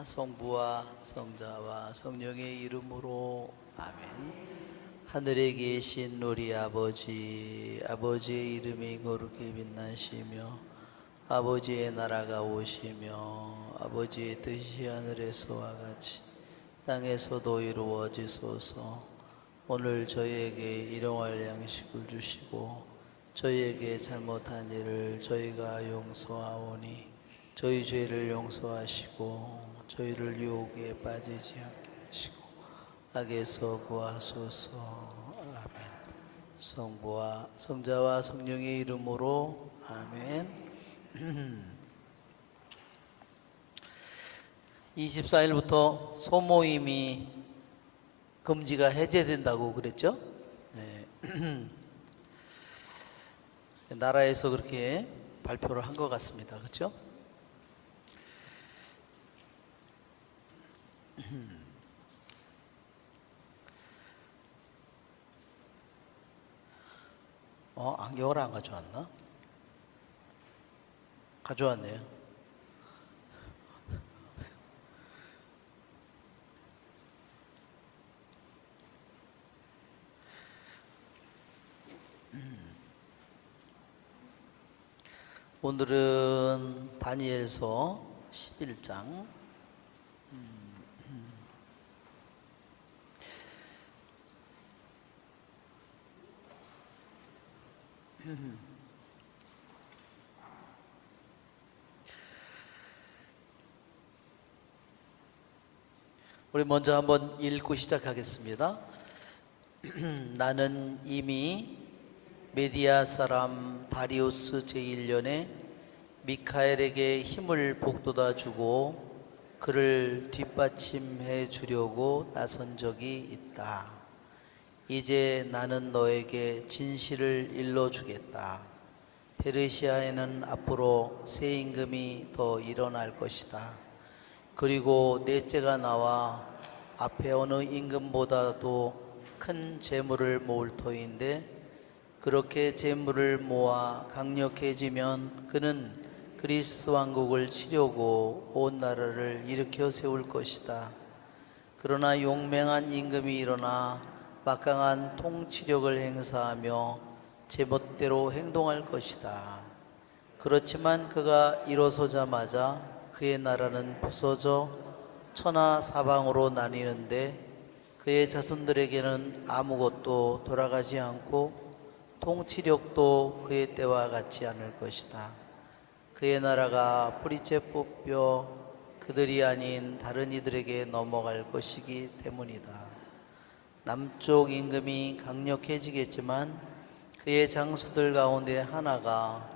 성부와 성자와 성령의 이름으로 아멘. 하늘에 계신 우리 아버지의 이름이 거룩히 빛나시며 아버지의 나라가 오시며 아버지의 뜻이 하늘에서와 같이 땅에서도 이루어지소서. 오늘 저희에게 일용할 양식을 주시고 저희에게 잘못한 일을 저희가 용서하오니 저희 죄를 용서하시고 저희를 유혹에 빠지지 않게 하시고 악에서 구하소서. 아멘. 성부와 성자와 성령의 이름으로 아멘. 24일부터 소모임이 금지가 해제된다고 그랬죠? 네. 나라에서 그렇게 발표를 한 것 같습니다. 그렇죠? 안경을 안 가져왔나? 가져왔네요. 오늘은 다니엘서 11장 우리 먼저 한번 읽고 시작하겠습니다. 나는 이미 메디아 사람 다리우스 제1년에 미카엘에게 힘을 북돋아 주고 그를 뒷받침해 주려고 나선 적이 있다. 이제 나는 너에게 진실을 일러주겠다. 페르시아에는 앞으로 새 임금이 더 일어날 것이다. 그리고 넷째가 나와 앞에 어느 임금보다도 큰 재물을 모을 터인데 그렇게 재물을 모아 강력해지면 그는 그리스 왕국을 치려고 온 나라를 일으켜 세울 것이다. 그러나 용맹한 임금이 일어나 막강한 통치력을 행사하며 제멋대로 행동할 것이다. 그렇지만 그가 일어서자마자 그의 나라는 부서져 천하 사방으로 나뉘는데 그의 자손들에게는 아무것도 돌아가지 않고 통치력도 그의 때와 같지 않을 것이다. 그의 나라가 뿌리째 뽑혀 그들이 아닌 다른 이들에게 넘어갈 것이기 때문이다. 남쪽 임금이 강력해지겠지만 그의 장수들 가운데 하나가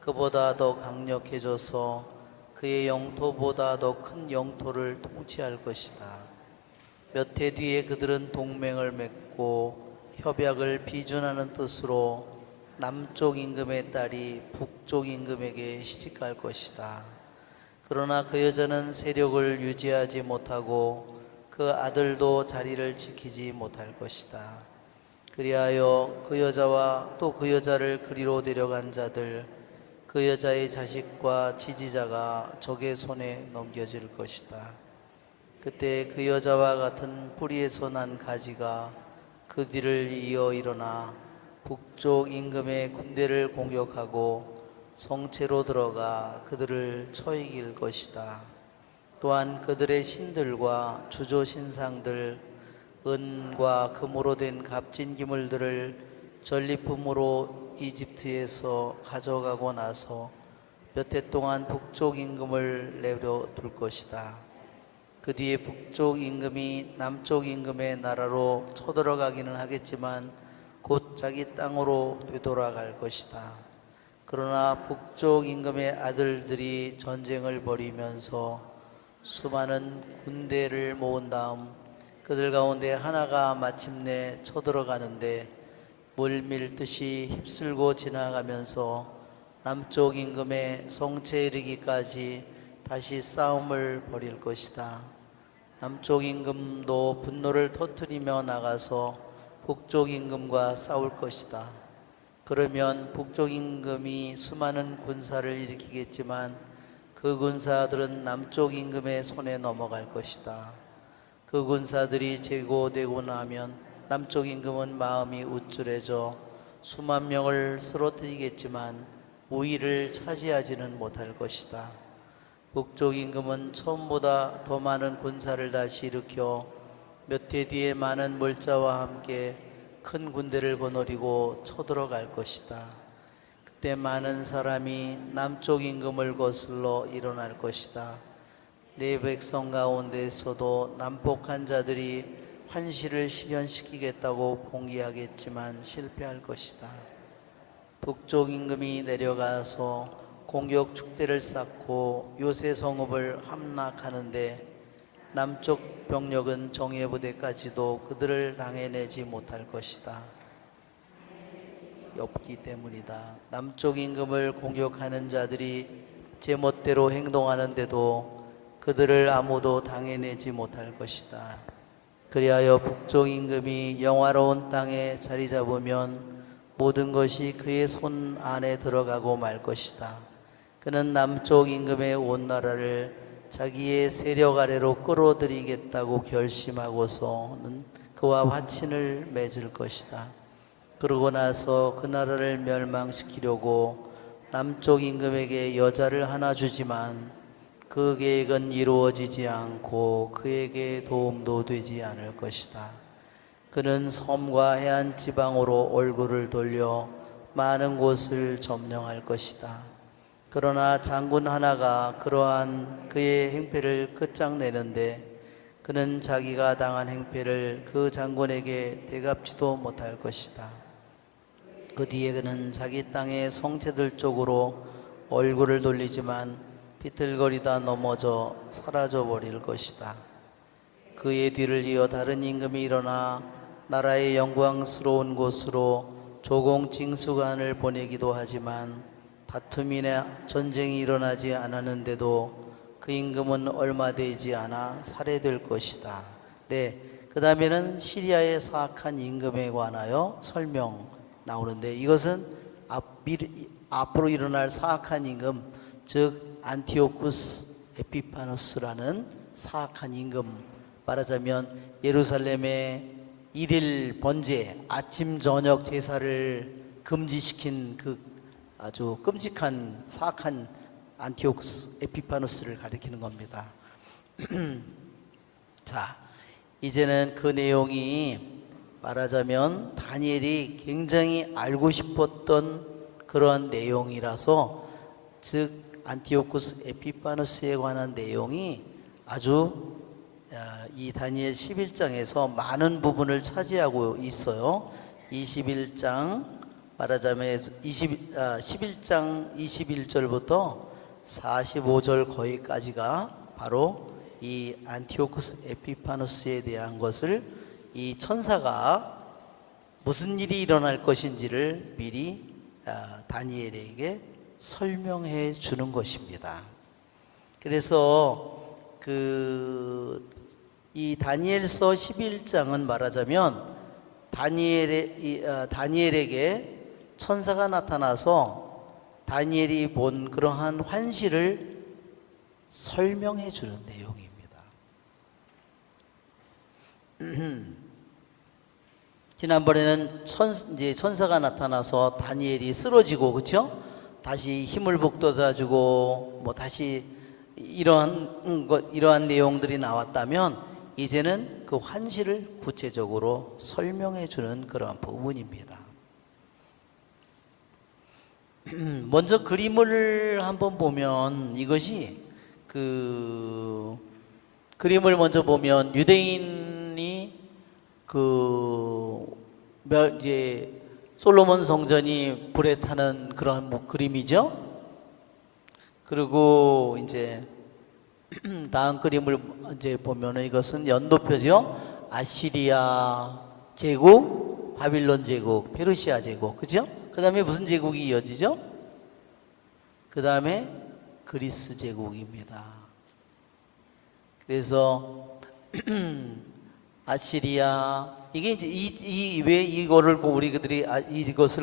그보다 더 강력해져서 그의 영토보다 더 큰 영토를 통치할 것이다. 몇 해 뒤에 그들은 동맹을 맺고 협약을 비준하는 뜻으로 남쪽 임금의 딸이 북쪽 임금에게 시집갈 것이다. 그러나 그 여자는 세력을 유지하지 못하고 그 아들도 자리를 지키지 못할 것이다. 그리하여 그 여자와 또 그 여자를 그리로 데려간 자들, 그 여자의 자식과 지지자가 적의 손에 넘겨질 것이다. 그때 그 여자와 같은 뿌리에서 난 가지가 그 뒤를 이어 일어나 북쪽 임금의 군대를 공격하고 성체로 들어가 그들을 쳐이길 것이다. 또한 그들의 신들과 주조 신상들, 은과 금으로 된 값진 기물들을 전리품으로 이집트에서 가져가고 나서 몇 해 동안 북쪽 임금을 내려둘 것이다. 그 뒤에 북쪽 임금이 남쪽 임금의 나라로 쳐들어가기는 하겠지만 곧 자기 땅으로 되돌아갈 것이다. 그러나 북쪽 임금의 아들들이 전쟁을 벌이면서 수많은 군대를 모은 다음 그들 가운데 하나가 마침내 쳐들어가는데 물밀듯이 휩쓸고 지나가면서 남쪽 임금의 성체에 이르기까지 다시 싸움을 벌일 것이다. 남쪽 임금도 분노를 터뜨리며 나가서 북쪽 임금과 싸울 것이다. 그러면 북쪽 임금이 수많은 군사를 일으키겠지만 그 군사들은 남쪽 임금의 손에 넘어갈 것이다. 그 군사들이 제거되고 나면 남쪽 임금은 마음이 우쭐해져 수만 명을 쓰러뜨리겠지만 우위를 차지하지는 못할 것이다. 북쪽 임금은 처음보다 더 많은 군사를 다시 일으켜 몇 해 뒤에 많은 물자와 함께 큰 군대를 거느리고 쳐들어갈 것이다. 그때 많은 사람이 남쪽 임금을 거슬러 일어날 것이다. 내 백성 가운데서도 남복한 자들이 환시를 실현시키겠다고 봉기하겠지만 실패할 것이다. 북쪽 임금이 내려가서 공격 축대를 쌓고 요새 성읍을 함락하는데 남쪽 병력은 정예부대까지도 그들을 당해내지 못할 것이다. 없기 때문이다. 남쪽 임금을 공격하는 자들이 제멋대로 행동하는데도 그들을 아무도 당해내지 못할 것이다. 그리하여 북쪽 임금이 영화로운 땅에 자리 잡으면 모든 것이 그의 손 안에 들어가고 말 것이다. 그는 남쪽 임금의 온 나라를 자기의 세력 아래로 끌어들이겠다고 결심하고서는 그와 화친을 맺을 것이다. 그러고 나서 그 나라를 멸망시키려고 남쪽 임금에게 여자를 하나 주지만 그 계획은 이루어지지 않고 그에게 도움도 되지 않을 것이다. 그는 섬과 해안 지방으로 얼굴을 돌려 많은 곳을 점령할 것이다. 그러나 장군 하나가 그러한 그의 행패를 끝장내는데 그는 자기가 당한 행패를 그 장군에게 되갚지도 못할 것이다. 그 뒤에 그는 자기 땅의 성체들 쪽으로 얼굴을 돌리지만 비틀거리다 넘어져 사라져 버릴 것이다. 그의 뒤를 이어 다른 임금이 일어나 나라의 영광스러운 곳으로 조공 징수관을 보내기도 하지만 다툼이나 전쟁이 일어나지 않았는데도 그 임금은 얼마 되지 않아 살해될 것이다. 네, 그 다음에는 시리아의 사악한 임금에 관하여 설명 나오는데 이것은 앞으로 일어날 사악한 임금, 즉 안티오쿠스 에피파누스라는 사악한 임금, 말하자면 예루살렘의 일일 번제 아침 저녁 제사를 금지시킨 그 아주 끔찍한 사악한 안티오쿠스 에피파누스를 가리키는 겁니다. 자, 이제는 그 내용이 말하자면 다니엘이 굉장히 알고 싶었던 그러한 내용이라서, 즉 안티오쿠스 에피파누스에 관한 내용이 아주 이 다니엘 11장에서 많은 부분을 차지하고 있어요. 21장 말하자면 11장 21절부터 45절 거기까지가 바로 이 안티오쿠스 에피파누스에 대한 것을 이 천사가 무슨 일이 일어날 것인지를 미리 다니엘에게 설명해 주는 것입니다. 그래서 이 다니엘서 11장은 말하자면 다니엘에게 천사가 나타나서 다니엘이 본 그러한 환시를 설명해 주는 내용입니다. 지난번에는 천사가 나타나서 다니엘이 쓰러지고, 그렇죠? 다시 힘을 북돋아주고 뭐 다시 이러한 내용들이 나왔다면, 이제는 그 환시를 구체적으로 설명해 주는 그러한 부분입니다. 먼저 그림을 한번 보면, 이것이 그림을 먼저 보면 유대인이 이제 솔로몬 성전이 불에 타는 그런 그림이죠. 그리고 이제 다음 그림을 이제 보면은 이것은 연도표죠. 아시리아 제국, 바빌론 제국, 페르시아 제국, 그죠? 그 다음에 무슨 제국이 이어지죠? 그 다음에 그리스 제국입니다. 그래서 아시리아, 이게 이제 왜 이것을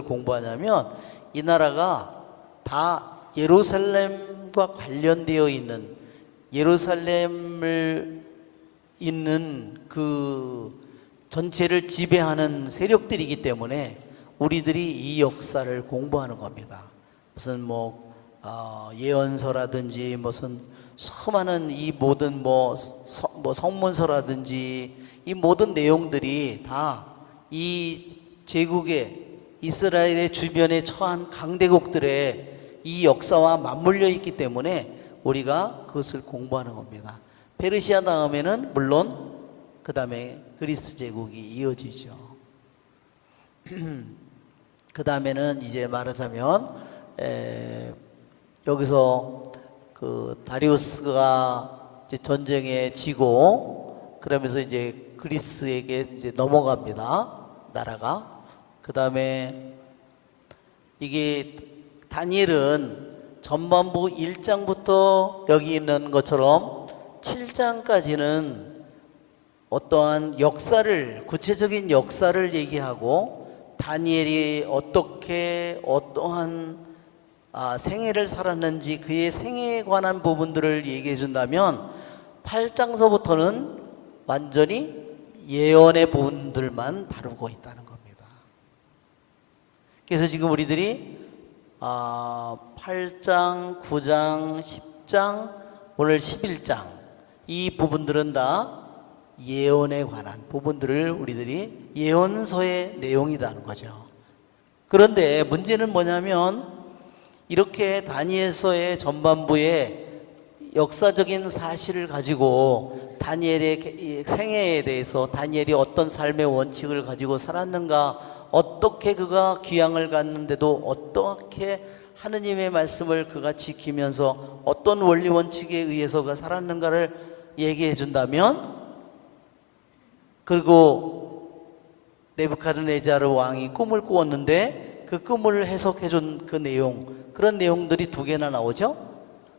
공부하냐면, 이 나라가 다 예루살렘 예루살렘과 관련되어 있는 예루살렘을 있는 그 전체를 지배하는 세력들이기 때문에 우리들이 이 역사를 공부하는 겁니다. 무슨 예언서라든지 무슨 수많은 이 모든 성문서라든지 이 모든 내용들이 다 이 제국의 이스라엘의 주변에 처한 강대국들의 이 역사와 맞물려 있기 때문에 우리가 그것을 공부하는 겁니다. 페르시아 다음에는 물론 그 다음에 그리스 제국이 이어지죠. 그 다음에는 이제 말하자면 여기서 그 다리우스가 이제 전쟁에 지고 그러면서 이제 그리스에게 이제 넘어갑니다. 나라가. 그 다음에 이게 다니엘은 전반부 1장부터 여기 있는 것처럼 7장까지는 어떠한 역사를, 구체적인 역사를 얘기하고 다니엘이 어떻게 어떠한 생애를 살았는지 그의 생애에 관한 부분들을 얘기해 준다면 8장서부터는 완전히 예언의 부분들만 다루고 있다는 겁니다. 그래서 지금 우리들이 8장, 9장, 10장, 오늘 11장 이 부분들은 다 예언에 관한 부분들을 우리들이 예언서의 내용이라는 거죠. 그런데 문제는 뭐냐면 이렇게 다니엘서의 전반부에 역사적인 사실을 가지고 다니엘의 생애에 대해서 다니엘이 어떤 삶의 원칙을 가지고 살았는가, 어떻게 그가 귀향을 갔는데도 어떻게 하느님의 말씀을 그가 지키면서 어떤 원리 원칙에 의해서 그가 살았는가를 얘기해 준다면, 그리고 네부카드네자르 왕이 꿈을 꾸었는데 그 꿈을 해석해 준 그 내용, 그런 내용들이 두 개나 나오죠.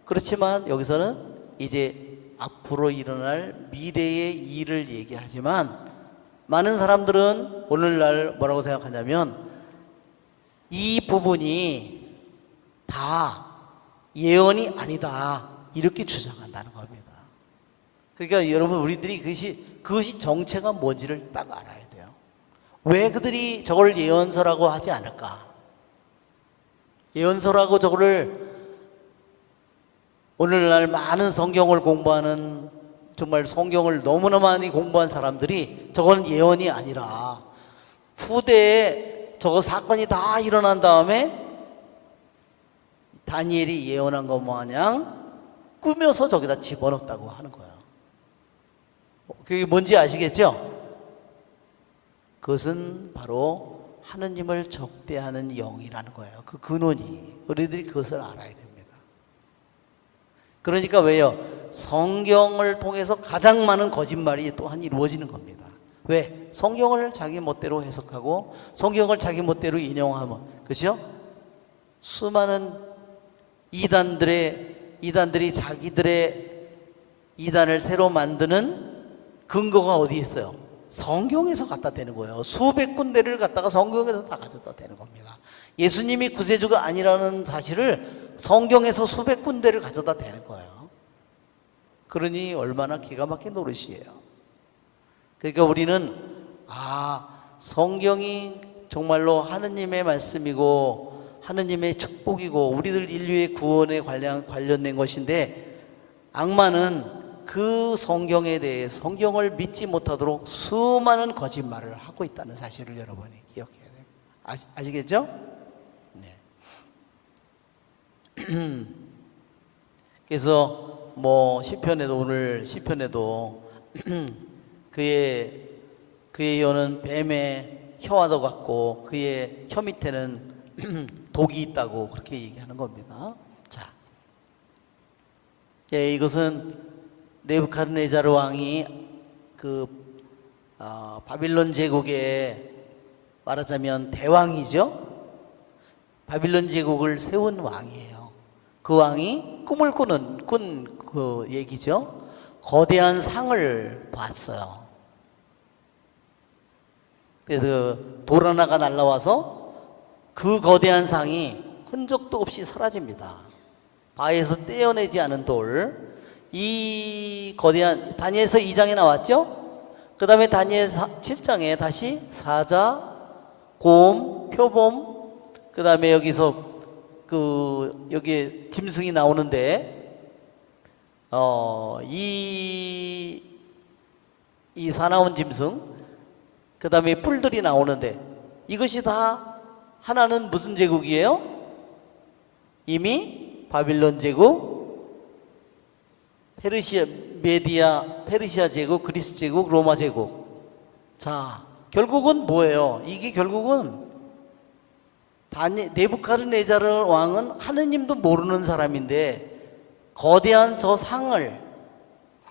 그렇지만 여기서는 이제 앞으로 일어날 미래의 일을 얘기하지만 많은 사람들은 오늘날 뭐라고 생각하냐면 이 부분이 다 예언이 아니다 이렇게 주장한다는 겁니다. 그러니까 여러분, 우리들이 그것이 정체가 뭔지를 딱 알아야 돼요. 왜 그들이 저걸 예언서라고 하지 않을까? 예언서라고 저거를 오늘날 많은 성경을 공부하는, 정말 성경을 너무나 많이 공부한 사람들이 저건 예언이 아니라 후대에 저거 사건이 다 일어난 다음에 다니엘이 예언한 것 마냥 꾸며서 저기다 집어넣었다고 하는 거예요. 그게 뭔지 아시겠죠? 그것은 바로 하느님을 적대하는 영이라는 거예요. 그 근원이. 우리들이 그것을 알아야 됩니다. 그러니까 왜요? 성경을 통해서 가장 많은 거짓말이 또한 이루어지는 겁니다. 왜? 성경을 자기 멋대로 해석하고 성경을 자기 멋대로 인용하면, 그렇죠? 수많은 이단들이 자기들의 이단을 새로 만드는 근거가 어디 있어요? 성경에서 갖다 대는 거예요. 수백 군데를 갖다가 성경에서 다 가져다 대는 겁니다. 예수님이 구세주가 아니라는 사실을 성경에서 수백 군데를 가져다 대는 거예요. 그러니 얼마나 기가 막힌 노릇이에요. 그러니까 우리는 성경이 정말로 하느님의 말씀이고 하느님의 축복이고 우리들 인류의 구원에 관련된 것인데, 악마는 그 성경에 대해 성경을 믿지 못하도록 수많은 거짓말을 하고 있다는 사실을 여러분이 기억해야 돼요. 아시겠죠? 네. 그래서 시편에도, 오늘 시편에도 그의 혀는 뱀의 혀와도 같고 그의 혀 밑에는 독이 있다고 그렇게 얘기하는 겁니다. 자, 이것은 네부카드네자르 왕이 바빌론 제국의 말하자면 대왕이죠. 바빌론 제국을 세운 왕이에요. 그 왕이 꿈을 꾼 그 얘기죠. 거대한 상을 봤어요. 그래서 돌 하나가 날라와서 그 거대한 상이 흔적도 없이 사라집니다. 바위에서 떼어내지 않은 돌, 이 거대한 다니엘서 2장에 나왔죠? 그 다음에 다니엘 7장에 다시 사자, 곰, 표범, 그 다음에 여기서 여기 짐승이 나오는데, 이 사나운 짐승, 그 다음에 뿔들이 나오는데, 이것이 다 하나는 무슨 제국이에요? 이미 바빌론 제국, 페르시아, 메디아, 페르시아 제국, 그리스 제국, 로마 제국. 자, 결국은 뭐예요? 이게 결국은 네부카드네자르 왕은 하느님도 모르는 사람인데 거대한 저 상을,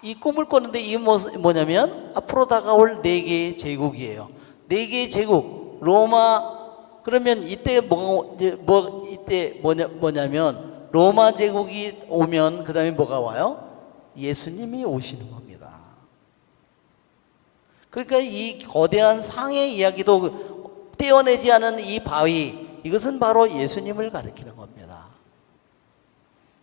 이 꿈을 꿨는데 이게 뭐냐면 앞으로 다가올 네 개의 제국이에요. 네 개의 제국, 로마. 그러면 이때 이때 뭐냐면 로마 제국이 오면 그 다음에 뭐가 와요? 예수님이 오시는 겁니다. 그러니까 이 거대한 상의 이야기도 떼어내지 않은 이 바위, 이것은 바로 예수님을 가리키는 겁니다.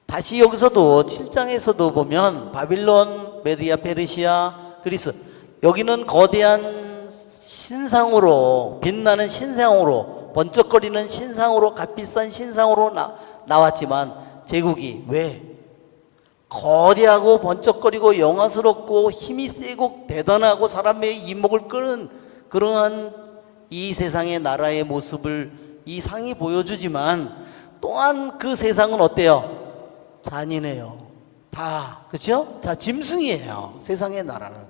다시 여기서도 7장에서도 보면 바빌론, 메디아, 페르시아, 그리스, 여기는 거대한 신상으로, 빛나는 신상으로, 번쩍거리는 신상으로, 값비싼 신상으로 나왔지만 제국이 왜? 거대하고 번쩍거리고 영화스럽고 힘이 세고 대단하고 사람의 이목을 끄는 그러한 이 세상의 나라의 모습을 이 상이 보여주지만 또한 그 세상은 어때요? 잔인해요. 다, 그렇죠? 자, 짐승이에요. 세상의 나라는.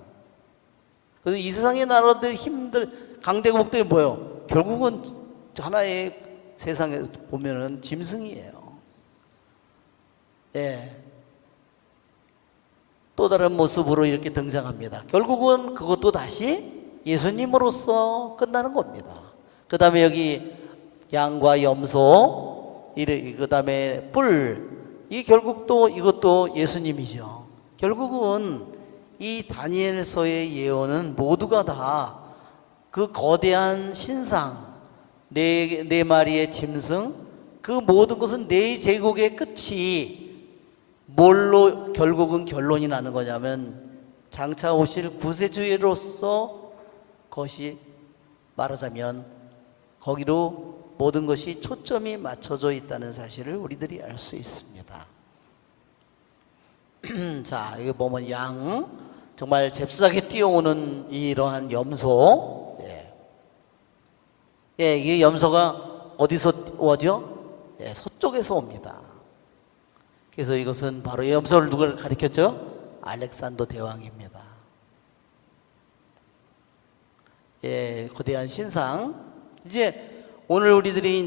그래서 이 세상의 나라들 힘들 강대국들이 뭐예요? 결국은 하나의 세상에 보면은 짐승이에요. 예. 또 다른 모습으로 이렇게 등장합니다. 결국은 그것도 다시 예수님으로서 끝나는 겁니다. 그 다음에 여기 양과 염소, 그 다음에 뿔, 이 결국 또 이것도 예수님이죠. 결국은 이 다니엘서의 예언은 모두가 다 그 거대한 신상, 네 마리의 짐승, 그 모든 것은 네 제국의 끝이 뭘로 결국은 결론이 나는 거냐면 장차 오실 구세주로서 것이 말하자면 거기로 모든 것이 초점이 맞춰져 있다는 사실을 우리들이 알 수 있습니다. 자, 여기 보면 양, 정말 잽싸게 뛰어오는 이러한 염소. 예, 이 염소가 어디서 오죠? 예, 서쪽에서 옵니다. 그래서 이것은 바로 이 염소를 누가 가리켰죠? 알렉산더 대왕입니다. 예, 거대한 신상. 이제 오늘 우리들이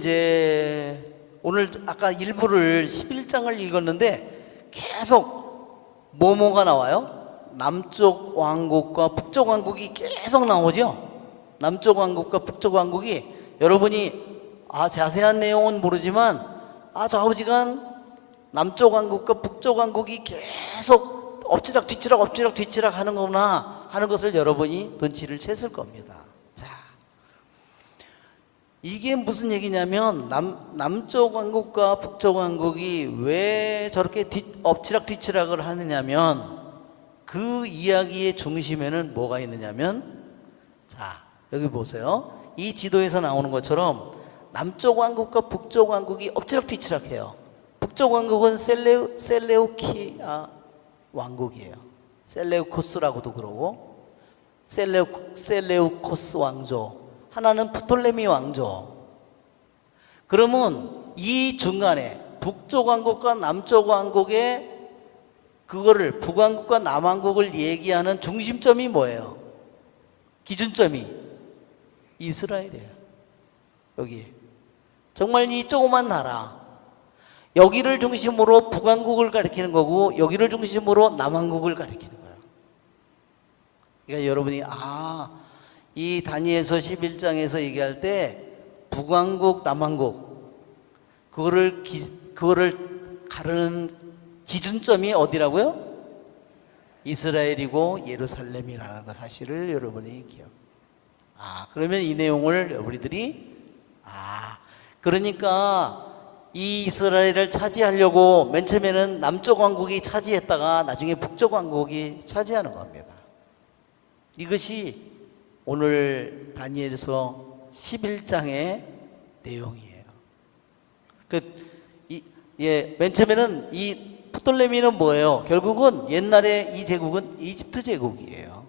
오늘 아까 일부를 11장을 읽었는데 계속 뭐가 나와요? 남쪽 왕국과 북쪽 왕국이 계속 나오죠. 남쪽 왕국과 북쪽 왕국이 여러분이 자세한 내용은 모르지만 좌우지간 남쪽 왕국과 북쪽 왕국이 계속 엎치락 뒤치락 하는 거구나 하는 것을 여러분이 눈치를 챘을 겁니다. 자, 이게 무슨 얘기냐면 남쪽 왕국과 북쪽 왕국이 왜 저렇게 엎치락 뒤치락을 하느냐면 그 이야기의 중심에는 뭐가 있느냐면, 자, 여기 보세요. 이 지도에서 나오는 것처럼 남쪽 왕국과 북쪽 왕국이 엎치락 뒤치락해요. 북쪽 왕국은 셀레우키아 왕국이에요. 셀레우코스라고도 그러고 셀레우코스 왕조, 하나는 프톨레미 왕조. 그러면 이 중간에 북쪽 왕국과 남쪽 왕국의 그거를 북왕국과 남왕국을 얘기하는 중심점이 뭐예요? 기준점이 이스라엘이에요. 여기 정말 이 조그만 나라, 여기를 중심으로 북왕국을 가리키는 거고 여기를 중심으로 남왕국을 가리키는 거예요. 그러니까 여러분이 이 다니엘서 11장에서 얘기할 때 북왕국, 남왕국 그거를 가르는 기준점이 어디라고요? 이스라엘이고 예루살렘이라는 사실을 여러분이 기억. 그러면 이 내용을 우리들이 그러니까 이 이스라엘을 차지하려고 맨 처음에는 남쪽 왕국이 차지했다가 나중에 북쪽 왕국이 차지하는 겁니다. 이것이 오늘 다니엘서 11장의 내용이에요. 맨 처음에는 이 프톨레미는 뭐예요? 결국은 옛날에 이 제국은 이집트 제국이에요.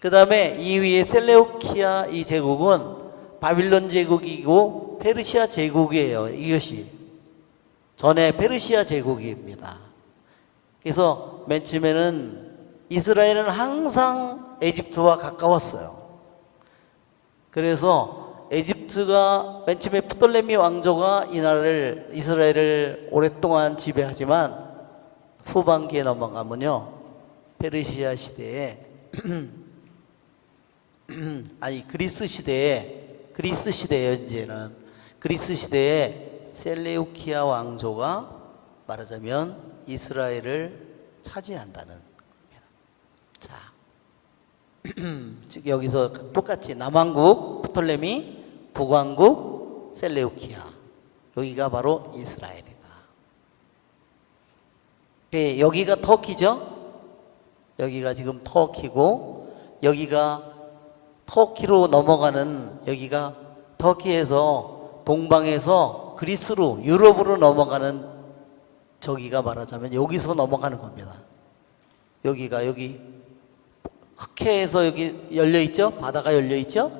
그 다음에 이 위에 셀레우키아 이 제국은 바빌론 제국이고 페르시아 제국이에요. 이것이 전에 페르시아 제국입니다. 그래서 맨 처음에는 이스라엘은 항상 에집트와 가까웠어요. 그래서 에집트가 맨 처음에 프톨레미 왕조가 이 나라를 이스라엘을 오랫동안 지배하지만 후반기에 넘어가면요 페르시아 시대에 아니 그리스 시대에 이제는 그리스 시대에 셀레우키아 왕조가 말하자면 이스라엘을 차지한다는 겁니다. 자, 즉 여기서 똑같이 남왕국 프톨레미, 북왕국 셀레우키아, 여기가 바로 이스라엘이다. 여기가 터키죠. 여기가 지금 터키고 여기가 터키로 넘어가는 여기가 터키에서 동방에서 그리스로 유럽으로 넘어가는 저기가 말하자면 여기서 넘어가는 겁니다. 여기가 여기 흑해에서 여기 열려 있죠? 바다가 열려 있죠?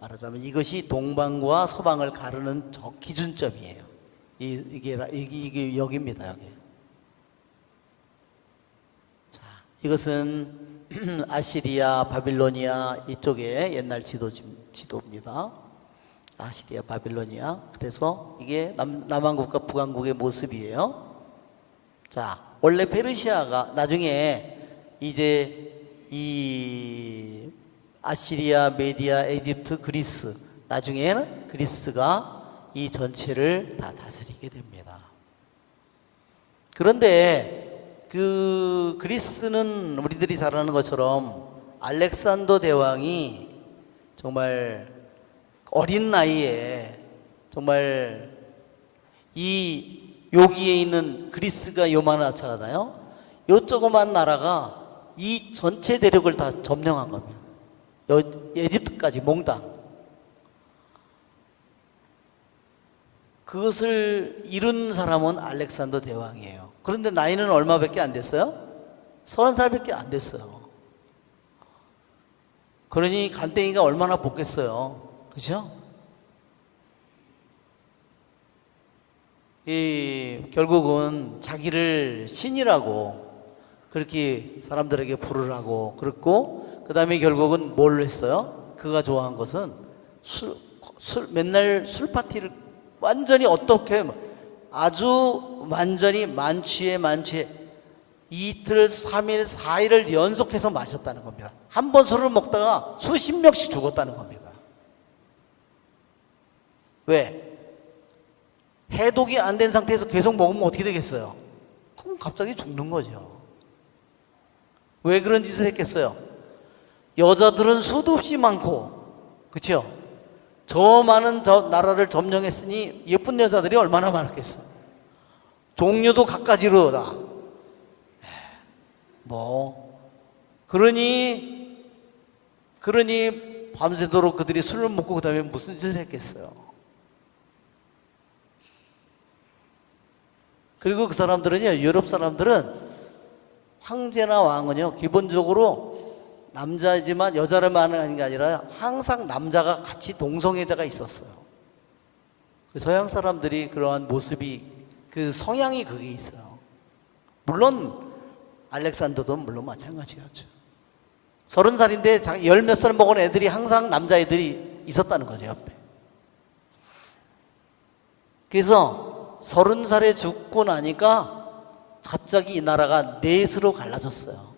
말하자면 이것이 동방과 서방을 가르는 저 기준점이에요. 이게 여기입니다. 여기. 자, 이것은 아시리아, 바빌로니아 이쪽의 옛날 지도입니다. 아시리아, 바빌로니아. 그래서 이게 남왕국과 북왕국의 모습이에요. 자, 원래 페르시아가 나중에 이제 이 아시리아, 메디아, 에집트, 그리스 나중에는 그리스가 이 전체를 다 다스리게 됩니다. 그런데 그 그리스는 우리들이 잘 아는 것처럼 알렉산더 대왕이 정말 어린 나이에 정말 이 여기에 있는 그리스가 요만하잖아요. 요 조그만 나라가 이 전체 대륙을 다 점령한 겁니다. 에집트까지 몽땅. 그것을 이룬 사람은 알렉산더 대왕이에요. 그런데 나이는 얼마밖에 안 됐어요? 30살밖에 안 됐어요. 그러니 간땡이가 얼마나 뽑겠어요. 그죠? 결국은 자기를 신이라고 그렇게 사람들에게 부르라고 그랬고, 그 다음에 결국은 뭘 했어요? 그가 좋아한 것은 맨날 술 파티를 완전히 어떻게 아주 완전히 만취해 이틀, 3일, 4일을 연속해서 마셨다는 겁니다. 한 번 술을 먹다가 수십 명씩 죽었다는 겁니다. 왜? 해독이 안 된 상태에서 계속 먹으면 어떻게 되겠어요? 그럼 갑자기 죽는 거죠. 왜 그런 짓을 했겠어요? 여자들은 수도 없이 많고, 그렇죠? 저 많은 나라를 점령했으니 예쁜 여자들이 얼마나 많았겠어요? 종류도 갖가지로 다. 그러니 밤새도록 그들이 술을 먹고 그 다음에 무슨 짓을 했겠어요? 그리고 그 사람들은요, 유럽 사람들은 황제나 왕은요, 기본적으로 남자이지만 여자를 말하는 게 아니라 항상 남자가 같이 동성애자가 있었어요. 서양 사람들이 그러한 모습이, 그 성향이 그게 있어요. 물론 알렉산더도 물론 마찬가지였죠. 30살인데 열 몇 살 먹은 애들이 항상 남자애들이 있었다는 거죠, 옆에. 그래서 30살에 죽고 나니까 갑자기 이 나라가 넷으로 갈라졌어요.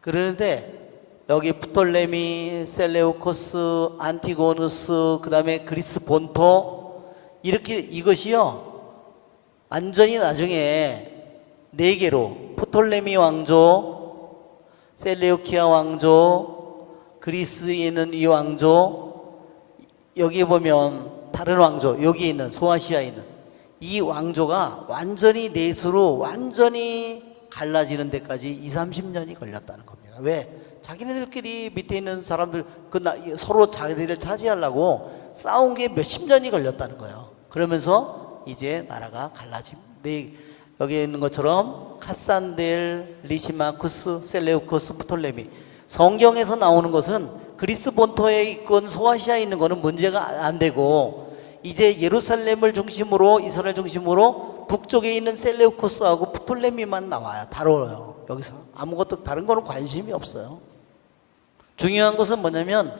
그러는데 여기 프톨레미, 셀레우코스, 안티고누스, 그 다음에 그리스 본토, 이렇게 이것이요 완전히 나중에 네 개로, 프톨레미 왕조, 셀레우키아 왕조, 그리스에 있는 이 왕조, 여기 보면 다른 왕조, 여기 있는 소아시아에 있는 이 왕조가 완전히 내수로 완전히 갈라지는 데까지 2, 30년이 걸렸다는 겁니다. 왜? 자기네들끼리 밑에 있는 사람들 서로 자기를 차지하려고 싸운 게 몇십 년이 걸렸다는 거예요. 그러면서 이제 나라가 갈라집니다. 여기 있는 것처럼 카산델, 리시마쿠스, 셀레우코스, 프톨레미. 성경에서 나오는 것은 그리스 본토에 있건 소아시아에 있는 거는 문제가 안 되고 이제 예루살렘을 중심으로 이스라엘 중심으로 북쪽에 있는 셀레우코스하고 프톨레미만 나와요. 다뤄요. 여기서 아무것도 다른 거는 관심이 없어요. 중요한 것은 뭐냐면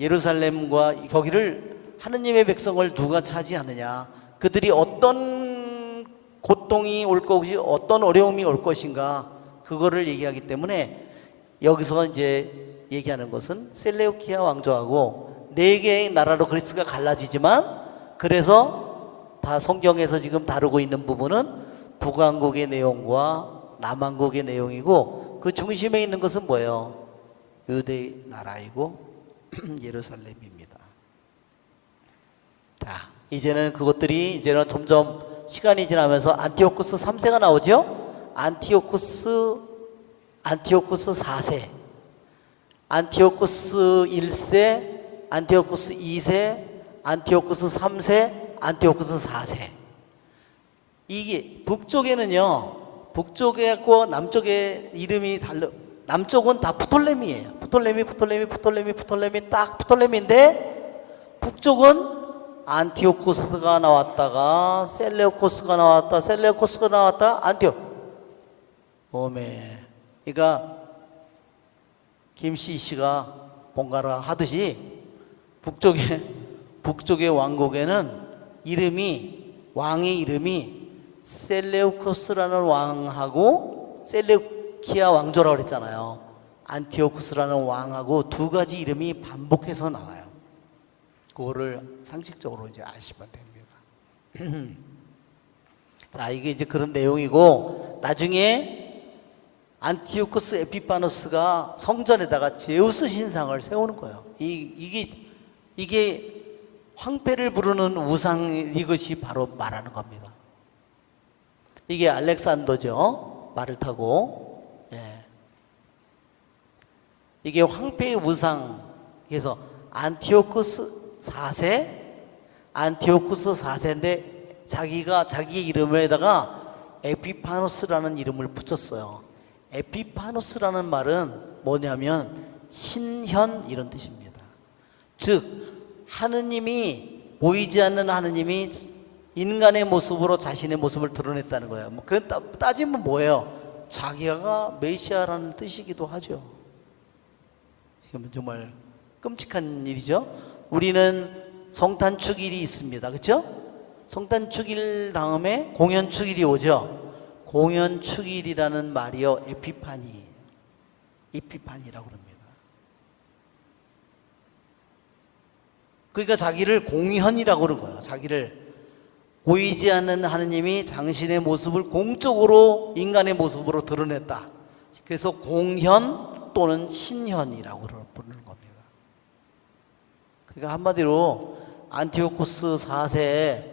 예루살렘과 거기를 하느님의 백성을 누가 차지하느냐, 그들이 어떤 고통이 올 것이 어떤 어려움이 올 것인가, 그거를 얘기하기 때문에 여기서 이제 얘기하는 것은 셀레우키아 왕조하고 네 개의 나라로 그리스가 갈라지지만, 그래서 다 성경에서 지금 다루고 있는 부분은 북왕국의 내용과 남왕국의 내용이고, 그 중심에 있는 것은 뭐예요? 유대 나라이고 예루살렘입니다. 자, 이제는 그것들이 이제는 점점 시간이 지나면서 안티오쿠스 3세가 나오죠. 안티오쿠스 4세, 안티오쿠스 1세, 안티오쿠스 2세, 안티오쿠스 3세, 안티오쿠스 4세. 이게 북쪽에는요, 북쪽하고 남쪽의 이름이 달라. 남쪽은 다 프톨레미예요. 프톨레미 딱 프톨레미인데, 북쪽은 안티오쿠스가 나왔다가 셀레우코스가 나왔다, 셀레우코스가 나왔다, 오메. 그러니까 김씨 씨가 번갈아 하듯이 북쪽의 왕국에는 왕의 이름이 셀레우코스라는 왕하고 셀레우키아 왕조라고 그랬잖아요. 안티오쿠스라는 왕하고 두 가지 이름이 반복해서 나와요. 그거를 상식적으로 이제 아시면 됩니다. 자, 이게 이제 그런 내용이고, 나중에 안티오쿠스 에피파노스가 성전에다가 제우스 신상을 세우는 거예요. 이게 황폐를 부르는 우상, 이것이 바로 말하는 겁니다. 이게 알렉산더죠. 말을 타고. 예. 이게 황폐의 우상. 그래서 안티오쿠스 4세인데 자기가 자기 이름에다가 에피파노스라는 이름을 붙였어요. 에피파노스라는 말은 뭐냐면 신현, 이런 뜻입니다. 즉 하느님이, 보이지 않는 하느님이 인간의 모습으로 자신의 모습을 드러냈다는 거예요. 그런 따지면 뭐예요? 자기가 메시아라는 뜻이기도 하죠. 이건 정말 끔찍한 일이죠. 우리는 성탄축일이 있습니다. 그렇죠? 성탄축일 다음에 공연축일이 오죠. 공연축일이라는 말이요, 에피파니라고 합니다. 그러니까 자기를 공현이라고 그러는 거예요. 자기를 보이지 않는 하느님이 당신의 모습을 공적으로 인간의 모습으로 드러냈다. 그래서 공현 또는 신현이라고 부르는 겁니다. 그러니까 한마디로 안티오쿠스 4세,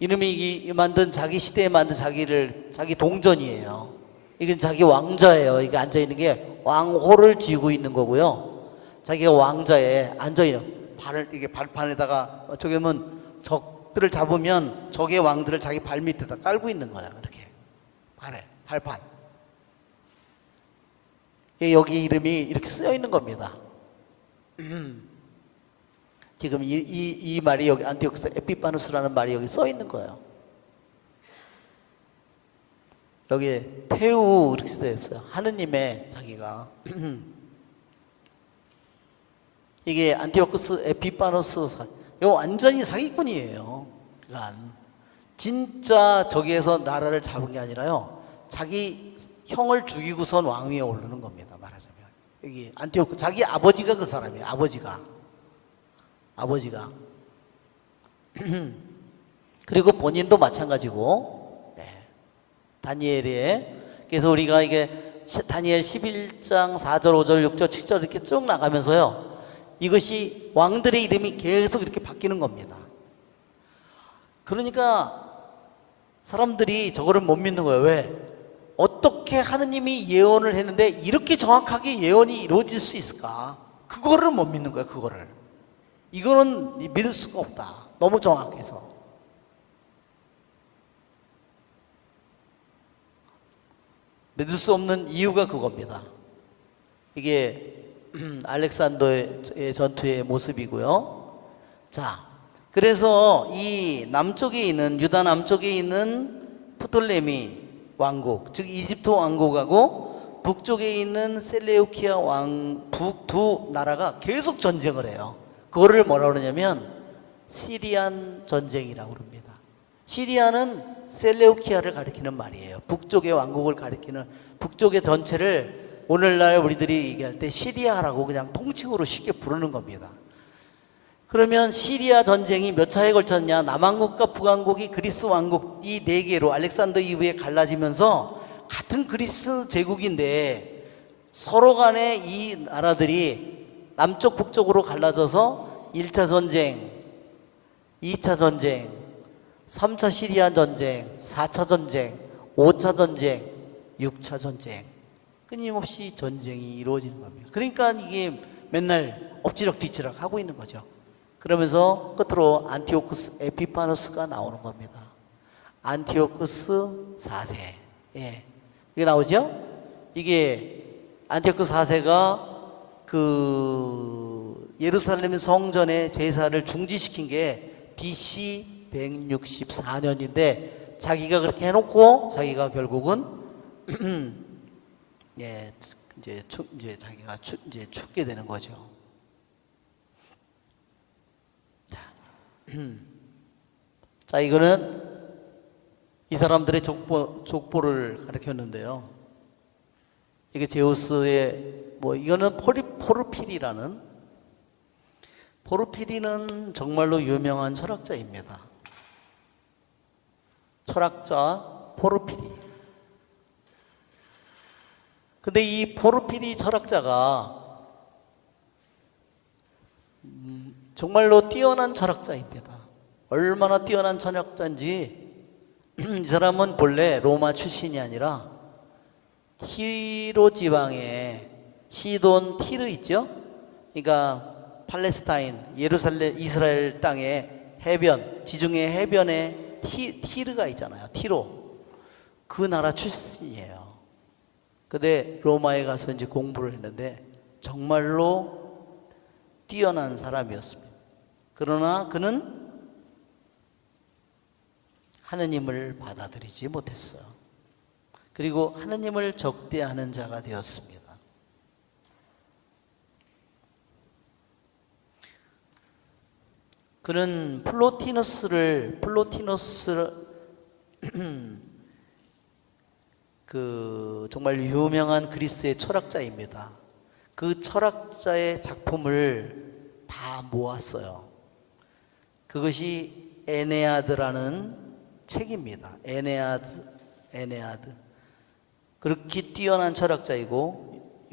이놈이 만든 자기 시대에 만든 자기 동전이에요. 이건 자기 왕자예요. 이게 앉아 있는 게 왕호를 쥐고 있는 거고요. 자기가 왕자에 앉아 있는 이게 발판에다가 어떻게 보면 적들을 잡으면 적의 왕들을 자기 발 밑에다 깔고 있는 거예요. 이렇게 발판. 여기 이름이 이렇게 쓰여 있는 겁니다. 지금 이 말이 여기 안티오쿠스 에피파누스라는 말이 여기 써 있는 거예요. 여기에 테우 이렇게 써 있어요. 하느님의 자기가. 이게 안티오쿠스 에피파누스, 이거 완전히 사기꾼이에요. 그러니까 진짜 저기에서 나라를 잡은 게 아니라요, 자기 형을 죽이고선 왕위에 오르는 겁니다. 말하자면 여기 안티오쿠스, 자기 아버지가 그 사람이에요. 아버지가. 그리고 본인도 마찬가지고. 네. 다니엘에, 그래서 우리가 이게 다니엘 11장 4절 5절 6절 7절 이렇게 쭉 나가면서요, 이것이 왕들의 이름이 계속 이렇게 바뀌는 겁니다. 그러니까 사람들이 저거를 못 믿는 거예요. 왜? 어떻게 하느님이 예언을 했는데 이렇게 정확하게 예언이 이루어질 수 있을까? 그거를 못 믿는 거예요. 그거를. 이거는 믿을 수가 없다. 너무 정확해서. 믿을 수 없는 이유가 그겁니다. 이게 알렉산더의 전투의 모습이고요. 자, 그래서 이 남쪽에 있는 유다 남쪽에 있는 프톨레미 왕국, 즉 이집트 왕국하고 북쪽에 있는 셀레우키아 왕국 두 나라가 계속 전쟁을 해요. 그거를 뭐라 그러냐면 시리안 전쟁이라고 그럽니다. 시리아는 셀레우키아를 가리키는 말이에요. 북쪽의 왕국을 가리키는, 북쪽의 전체를 오늘날 우리들이 얘기할 때 시리아라고 그냥 통칭으로 쉽게 부르는 겁니다. 그러면 시리아 전쟁이 몇 차에 걸쳤냐? 남왕국과 북왕국이 그리스 왕국 이 네 개로 알렉산더 이후에 갈라지면서 같은 그리스 제국인데 서로 간에 이 나라들이 남쪽 북쪽으로 갈라져서 1차 전쟁, 2차 전쟁, 3차 시리아 전쟁, 4차 전쟁, 5차 전쟁, 6차 전쟁, 끊임없이 전쟁이 이루어지는 겁니다. 그러니까 이게 맨날 엎치락뒤치락 하고 있는 거죠. 그러면서 끝으로 안티오쿠스 에피파누스가 나오는 겁니다. 안티오쿠스 4세. 예. 이게 나오죠? 이게 안티오쿠스 4세가 그 예루살렘 성전의 제사를 중지시킨 게 BC 164년인데 자기가 그렇게 해놓고 자기가 결국은 예, 이제 자기가 이제 죽게 되는 거죠. 자, 이거는 이 사람들의 족보를 가리켰는데요. 이게 제우스의 이거는 포르피리는 정말로 유명한 철학자입니다. 철학자 포르피리. 근데 이 포르피리 철학자가 정말로 뛰어난 철학자입니다. 얼마나 뛰어난 철학자인지 이 사람은 본래 로마 출신이 아니라 티로 지방의 시돈 티르 있죠? 그러니까 팔레스타인, 예루살렘, 이스라엘 땅의 해변, 지중해 해변에 티르가 있잖아요. 티로. 그 나라 출신이에요. 근데 로마에 가서 이제 공부를 했는데 정말로 뛰어난 사람이었습니다. 그러나 그는 하느님을 받아들이지 못했어요. 그리고 하느님을 적대하는 자가 되었습니다. 그는 플로티누스 그 정말 유명한 그리스의 철학자입니다. 그 철학자의 작품을 다 모았어요. 그것이 에네아드라는 책입니다. 에네아드. 그렇게 뛰어난 철학자이고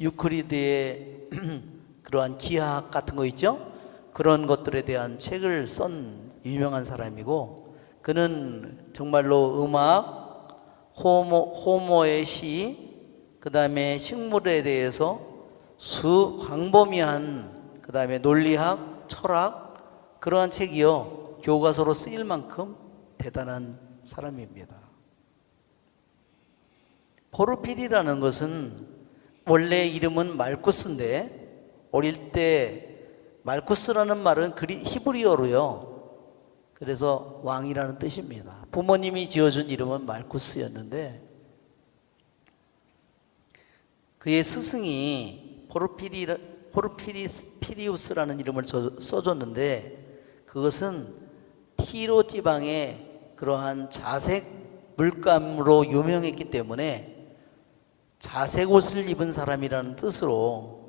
유크리드의 그러한 기하학 같은 거 있죠? 그런 것들에 대한 책을 쓴 유명한 사람이고, 그는 정말로 음악, 호모의 시, 그 다음에 식물에 대해서 광범위한, 그 다음에 논리학, 철학, 그러한 책이요 교과서로 쓰일 만큼 대단한 사람입니다. 포르피리라는 것은 원래 이름은 말쿠스인데 어릴 때 말쿠스라는 말은 히브리어로요. 그래서 왕이라는 뜻입니다. 부모님이 지어준 이름은 말쿠스였는데 그의 스승이 포르피리우스라는 이름을 써줬는데 그것은 티로 지방의 그러한 자색 물감으로 유명했기 때문에 자색 옷을 입은 사람이라는 뜻으로,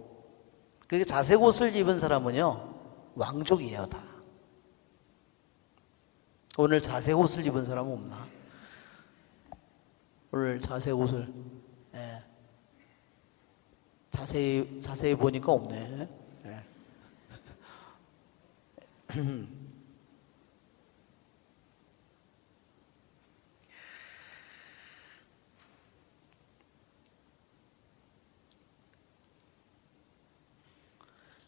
그 자색 옷을 입은 사람은요 왕족이에요. 다. 오늘 자색 옷을 입은 사람은 없나? 오늘 자색 옷을 자세히 보니까 없네.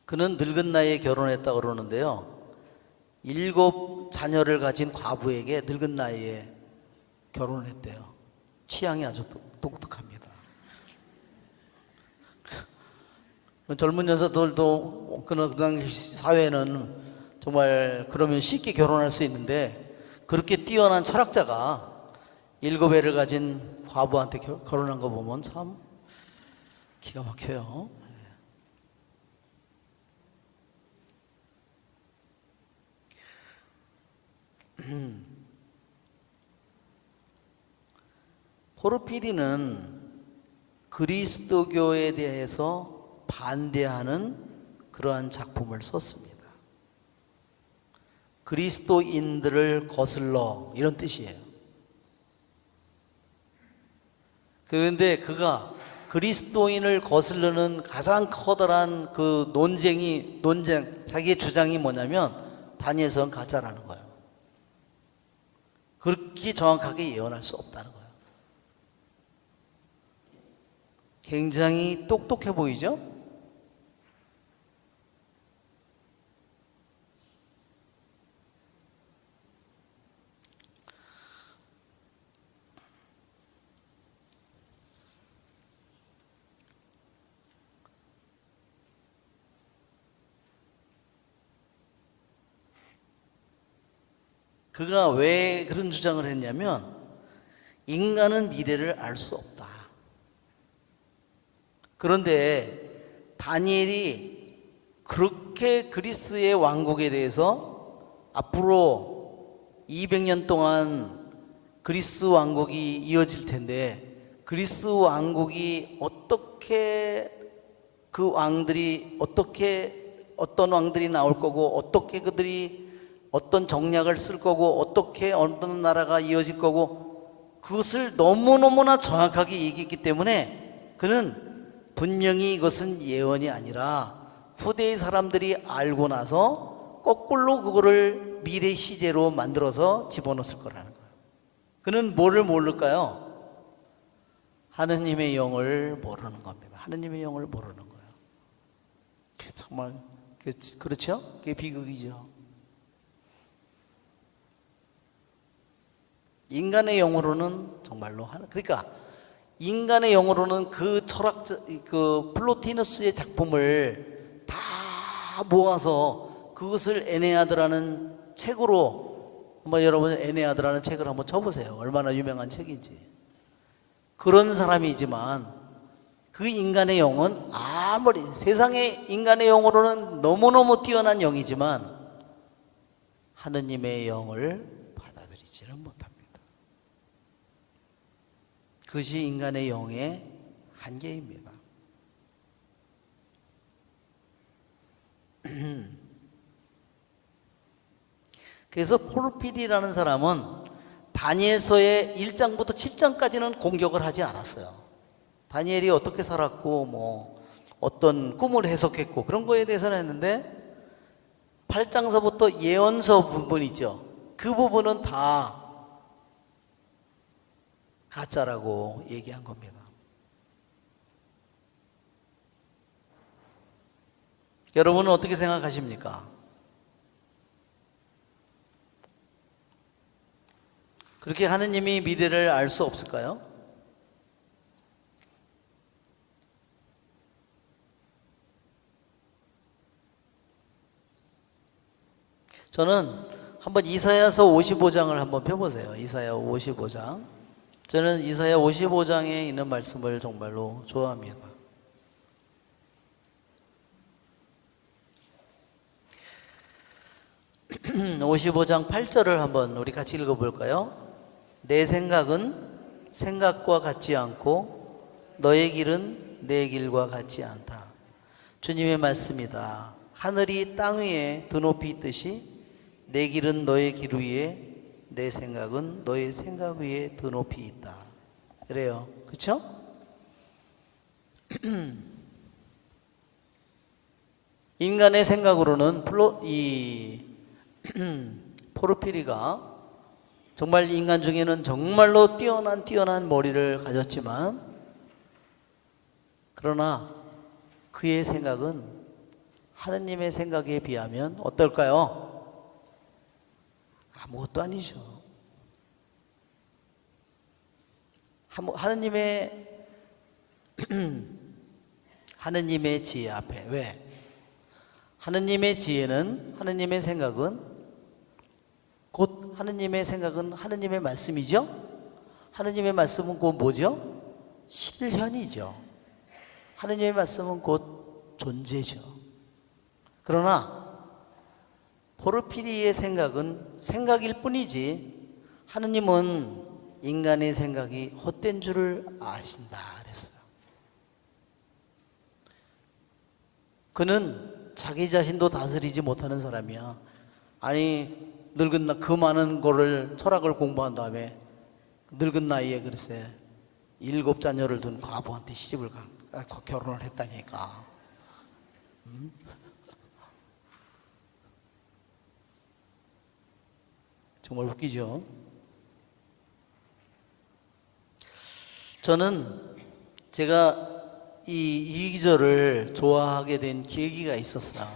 그는 늙은 나이에 결혼했다고 그러는데요. 7 자녀를 가진 과부에게 늙은 나이에 결혼을 했대요. 취향이 아주 독특합니다. 젊은 여자들도 그 당시 사회는 정말 그러면 쉽게 결혼할 수 있는데, 그렇게 뛰어난 철학자가 7애를 가진 과부한테 결혼한 거 보면 참 기가 막혀요. 포르피리는 그리스도교에 대해서 반대하는 그러한 작품을 썼습니다. 그리스도인들을 거슬러, 이런 뜻이에요. 그런데 그가 그리스도인을 거슬르는 가장 커다란 그 논쟁, 자기의 주장이 뭐냐면 다니엘서는 가짜라는 거예요. 그렇게 정확하게 예언할 수 없다는 거예요. 굉장히 똑똑해 보이죠? 그가 왜 그런 주장을 했냐면, 인간은 미래를 알 수 없다. 그런데 다니엘이 그렇게 그리스의 왕국에 대해서 앞으로 200년 동안 그리스 왕국이 이어질 텐데, 그리스 왕국이 어떻게, 그 왕들이 어떻게, 어떤 왕들이 나올 거고, 어떻게 그들이 어떤 정략을 쓸 거고, 어떻게 어떤 나라가 이어질 거고, 그것을 너무너무나 정확하게 얘기했기 때문에 그는 분명히 이것은 예언이 아니라 후대의 사람들이 알고 나서 거꾸로 그거를 미래 시제로 만들어서 집어넣었을 거라는 거예요. 그는 뭐를 모를까요? 하느님의 영을 모르는 겁니다. 하느님의 영을 모르는 거예요. 정말 그렇죠? 그게 비극이죠. 인간의 영으로는 정말로 그러니까 인간의 영으로는 그 철학자, 그 플로티너스의 작품을 다 모아서 그것을 에네아드라는 책으로, 한번 여러분 에네아드라는 책을 한번 쳐보세요. 얼마나 유명한 책인지. 그런 사람이지만 그 인간의 영은 아무리 세상의 인간의 영으로는 너무너무 뛰어난 영이지만 하느님의 영을 받아들이지는 못합니다. 그것이 인간의 영의 한계입니다. 그래서 포르피리라는 사람은 다니엘서의 1장부터 7장까지는 공격을 하지 않았어요. 다니엘이 어떻게 살았고 뭐 어떤 꿈을 해석했고 그런 거에 대해서는 했는데, 8장서부터 예언서 부분 있죠. 그 부분은 다 가짜라고 얘기한 겁니다. 여러분은 어떻게 생각하십니까? 그렇게 하느님이 미래를 알 수 없을까요? 저는 한번 이사야서 55장을 한번 펴보세요. 이사야 55장. 저는 이사야 55장에 있는 말씀을 정말로 좋아합니다. 55장 8절을 한번 우리 같이 읽어볼까요? 내 생각은 생각과 같지 않고 너의 길은 내 길과 같지 않다. 주님의 말씀이다. 하늘이 땅 위에 드높이 있듯이 내 길은 너의 길 위에, 내 생각은 너의 생각 위에 드높이 있다. 그래요. 그렇죠? 인간의 생각으로는 이 포르피리가 정말 인간 중에는 정말로 뛰어난 머리를 가졌지만, 그러나 그의 생각은 하느님의 생각에 비하면 어떨까요? 아무것도 아니죠. 하느님의 지혜 앞에. 왜? 하느님의 지혜는, 하느님의 생각은, 곧 하느님의 생각은 하느님의 말씀이죠. 하느님의 말씀은 곧 뭐죠? 실현이죠. 하느님의 말씀은 곧 존재죠. 그러나 포르피리의 생각은 생각일 뿐이지, 하느님은 인간의 생각이 헛된 줄을 아신다 그랬어요. 그는 자기 자신도 다스리지 못하는 사람이야. 아니, 늙은 그 많은 거를, 철학을 공부한 다음에 늙은 나이에 글쎄 7 자녀를 둔 과부한테 시집을 결혼을 했다니까. 정말 웃기죠. 저는 제가 이 기절을 좋아하게 된 계기가 있었어요.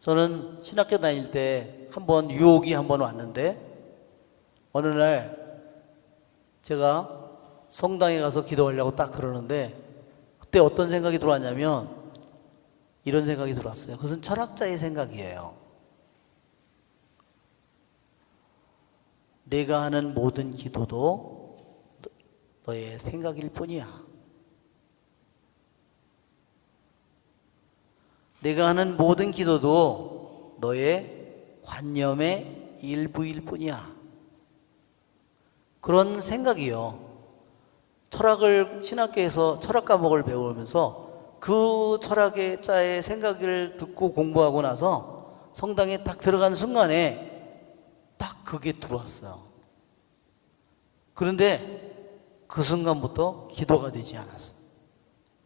저는 신학교 다닐 때 한번 유혹이 한번 왔는데, 어느 날 제가 성당에 가서 기도하려고 딱 그러는데, 그때 어떤 생각이 들어왔냐면 이런 생각이 들어왔어요. 그것은 철학자의 생각이에요. 내가 하는 모든 기도도 너의 생각일 뿐이야. 내가 하는 모든 기도도 너의 관념의 일부일 뿐이야. 그런 생각이요. 신학교에서 철학 과목을 배우면서 그 철학의 자의 생각을 듣고 공부하고 나서 성당에 딱 들어간 순간에 딱 그게 들어왔어요. 그런데 그 순간부터 기도가 되지 않았어요.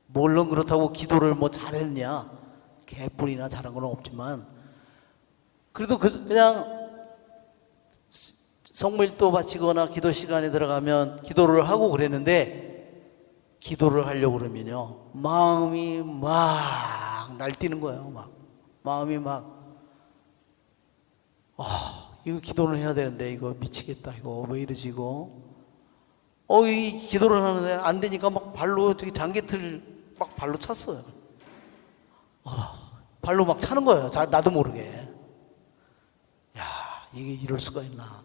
물론 그렇다고 기도를 뭐 잘했냐, 개뿔이나 잘한 건 없지만, 그래도 그냥 성물도 바치거나 기도 시간에 들어가면 기도를 하고 그랬는데, 기도를 하려고 그러면요, 마음이 막 날뛰는 거예요. 마음이 막, 이거 기도를 해야 되는데 이거 미치겠다, 이거 왜 이러지 이거. 이 기도를 하는데 안 되니까 막 발로 저기 장기틀 막 발로 찼어요. 발로 막 차는 거예요. 나도 모르게. 야, 이게 이럴 수가 있나.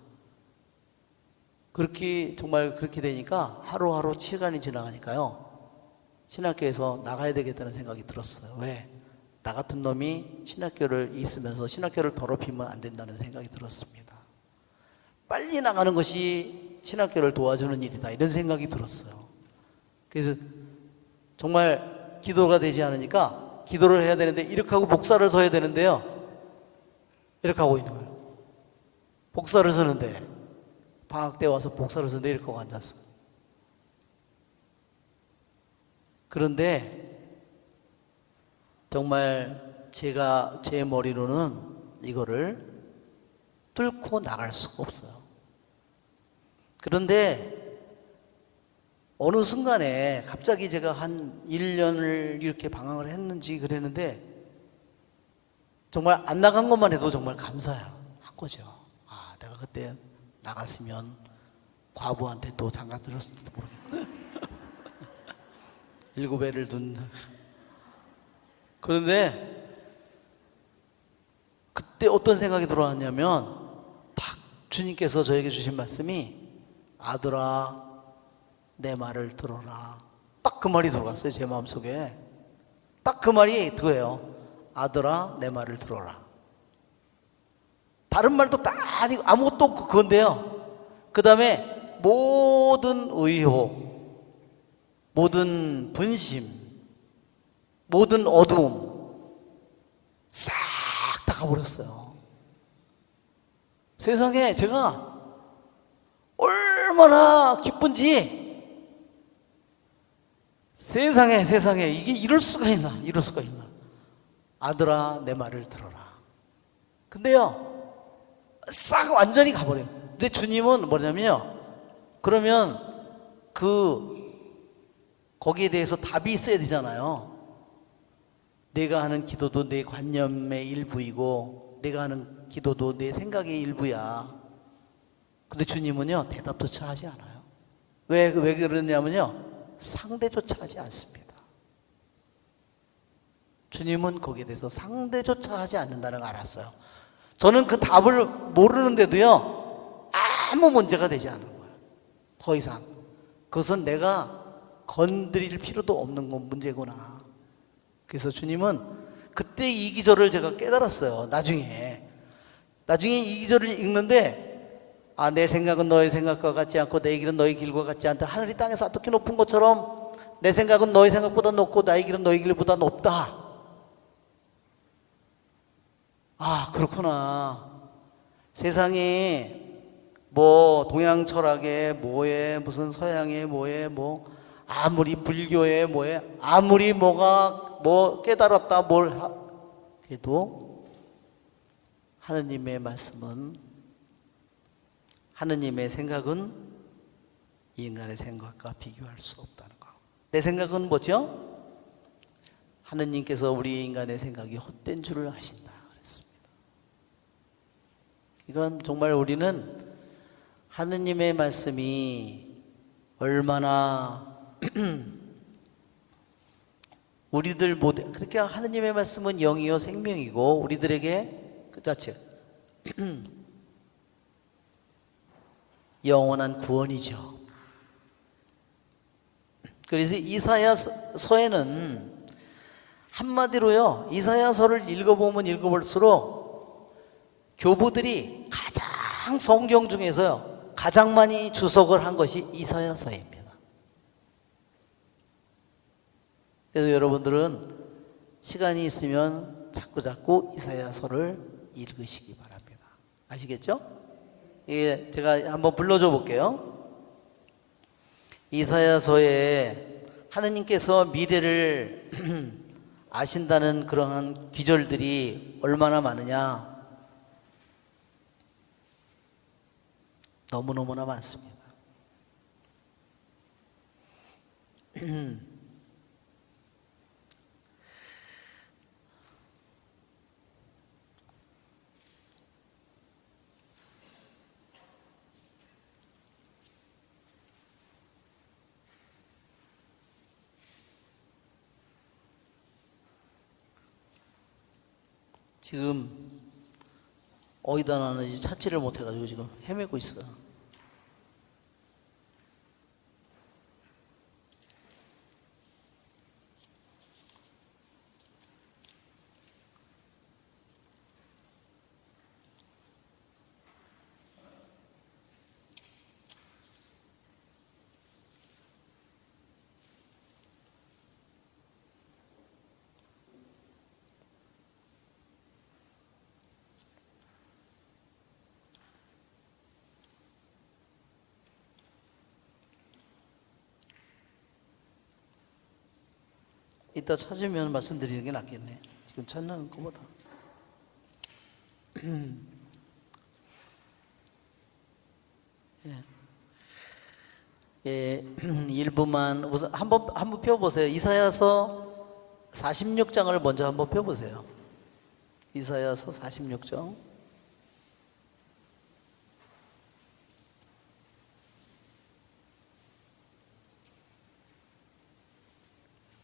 정말 그렇게 되니까 하루하루 시간이 지나가니까요, 신학교에서 나가야 되겠다는 생각이 들었어요. 왜? 나 같은 놈이 신학교를 있으면서 신학교를 더럽히면 안 된다는 생각이 들었습니다. 빨리 나가는 것이 신학교를 도와주는 일이다, 이런 생각이 들었어요. 그래서 정말 기도가 되지 않으니까 기도를 해야 되는데 이렇게 하고 복사를 서야 되는데요, 이렇게 하고 있는 거예요. 복사를 서는데, 방학 때 와서 복사를 서는데 이렇게 하고 앉았어요. 그런데 정말 제 머리로는 이거를 뚫고 나갈 수가 없어요. 그런데 어느 순간에 갑자기 제가 한 1년을 이렇게 방황을 했는지 그랬는데, 정말 안 나간 것만 해도 정말 감사한 거죠. 내가 그때 나갔으면 과부한테 또 장가 들었을지도 모르겠네. 7애를 둔. 그런데 그때 어떤 생각이 들어왔냐면, 딱 주님께서 저에게 주신 말씀이, 아들아 내 말을 들어라. 딱 그 말이 들어갔어요, 제 마음속에. 딱 그 말이 그거예요. 아들아 내 말을 들어라. 다른 말도 딱 아니고 아무것도 없고 그건데요, 그 다음에 모든 의혹, 모든 분심, 모든 어두움 싹 다 가버렸어요. 세상에 제가 얼마나 기쁜지, 세상에 이게 이럴 수가 있나. 아들아 내 말을 들어라. 근데요, 싹 완전히 가버려요. 근데 주님은 뭐냐면요, 그러면 거기에 대해서 답이 있어야 되잖아요. 내가 하는 기도도 내 관념의 일부이고, 내가 하는 기도도 내 생각의 일부야. 근데 주님은요, 대답조차 하지 않아요. 왜 그러냐면요, 상대조차 하지 않습니다. 주님은 거기에 대해서 상대조차 하지 않는다는 걸 알았어요. 저는 그 답을 모르는데도요, 아무 문제가 되지 않은 거예요. 더 이상. 그것은 내가 건드릴 필요도 없는 건 문제구나. 그래서 주님은 그때 이 기절을 제가 깨달았어요. 나중에 이 기절을 읽는데, 내 생각은 너의 생각과 같지 않고 내 길은 너의 길과 같지 않다. 하늘이 땅에서 어떻게 높은 것처럼 내 생각은 너의 생각보다 높고 나의 길은 너의 길보다 높다. 그렇구나. 세상에 뭐 동양 철학에 뭐에 무슨 서양에 뭐에 뭐 아무리 불교에 뭐에 아무리 뭐 깨달았다 해도 하느님의 말씀은, 하느님의 생각은 이 인간의 생각과 비교할 수 없다는 거. 내 생각은 뭐죠? 하느님께서 우리 인간의 생각이 헛된 줄을 아신다 그랬습니다. 이건 정말 우리는 하느님의 말씀이 얼마나 우리들 모두, 그렇게 하느님의 말씀은 영이요 생명이고 우리들에게 그 자체 영원한 구원이죠. 그래서 이사야서에는 한마디로요, 이사야서를 읽어보면 읽어볼수록 교부들이 가장 성경 중에서요 가장 많이 주석을 한 것이 이사야서입니다. 그래서 여러분들은 시간이 있으면 자꾸 이사야서를 읽으시기 바랍니다. 아시겠죠? 예, 제가 한번 불러줘 볼게요. 이사야서에 하느님께서 미래를 아신다는 그러한 기절들이 얼마나 많으냐? 너무너무나 많습니다. 지금 어디다 놨는지 찾지를 못해가지고 지금 헤매고 있어. 이따 찾으면 말씀드리는 게 낫겠네. 지금 찾는 것보다. 예, 일부만 우선 한번 펴보세요. 이사야서 46장을 먼저 한번 펴보세요. 이사야서 46장.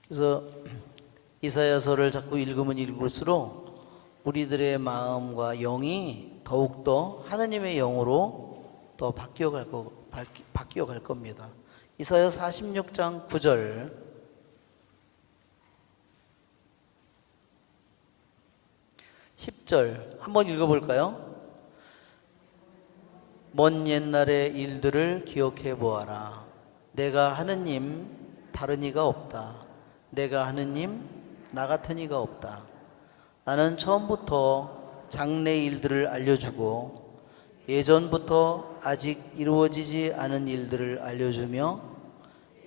그래서 이사야서를 자꾸 읽으면 읽을수록 우리들의 마음과 영이 더욱더 하나님의 영으로 더 바뀌어갈 겁니다. 이사야 46장 9절, 10절 한번 읽어볼까요? 먼 옛날의 일들을 기억해 보아라. 내가 하느님 다른 이가 없다. 내가 하느님 나 같은 이가 없다. 나는 처음부터 장래 일들을 알려주고 예전부터 아직 이루어지지 않은 일들을 알려주며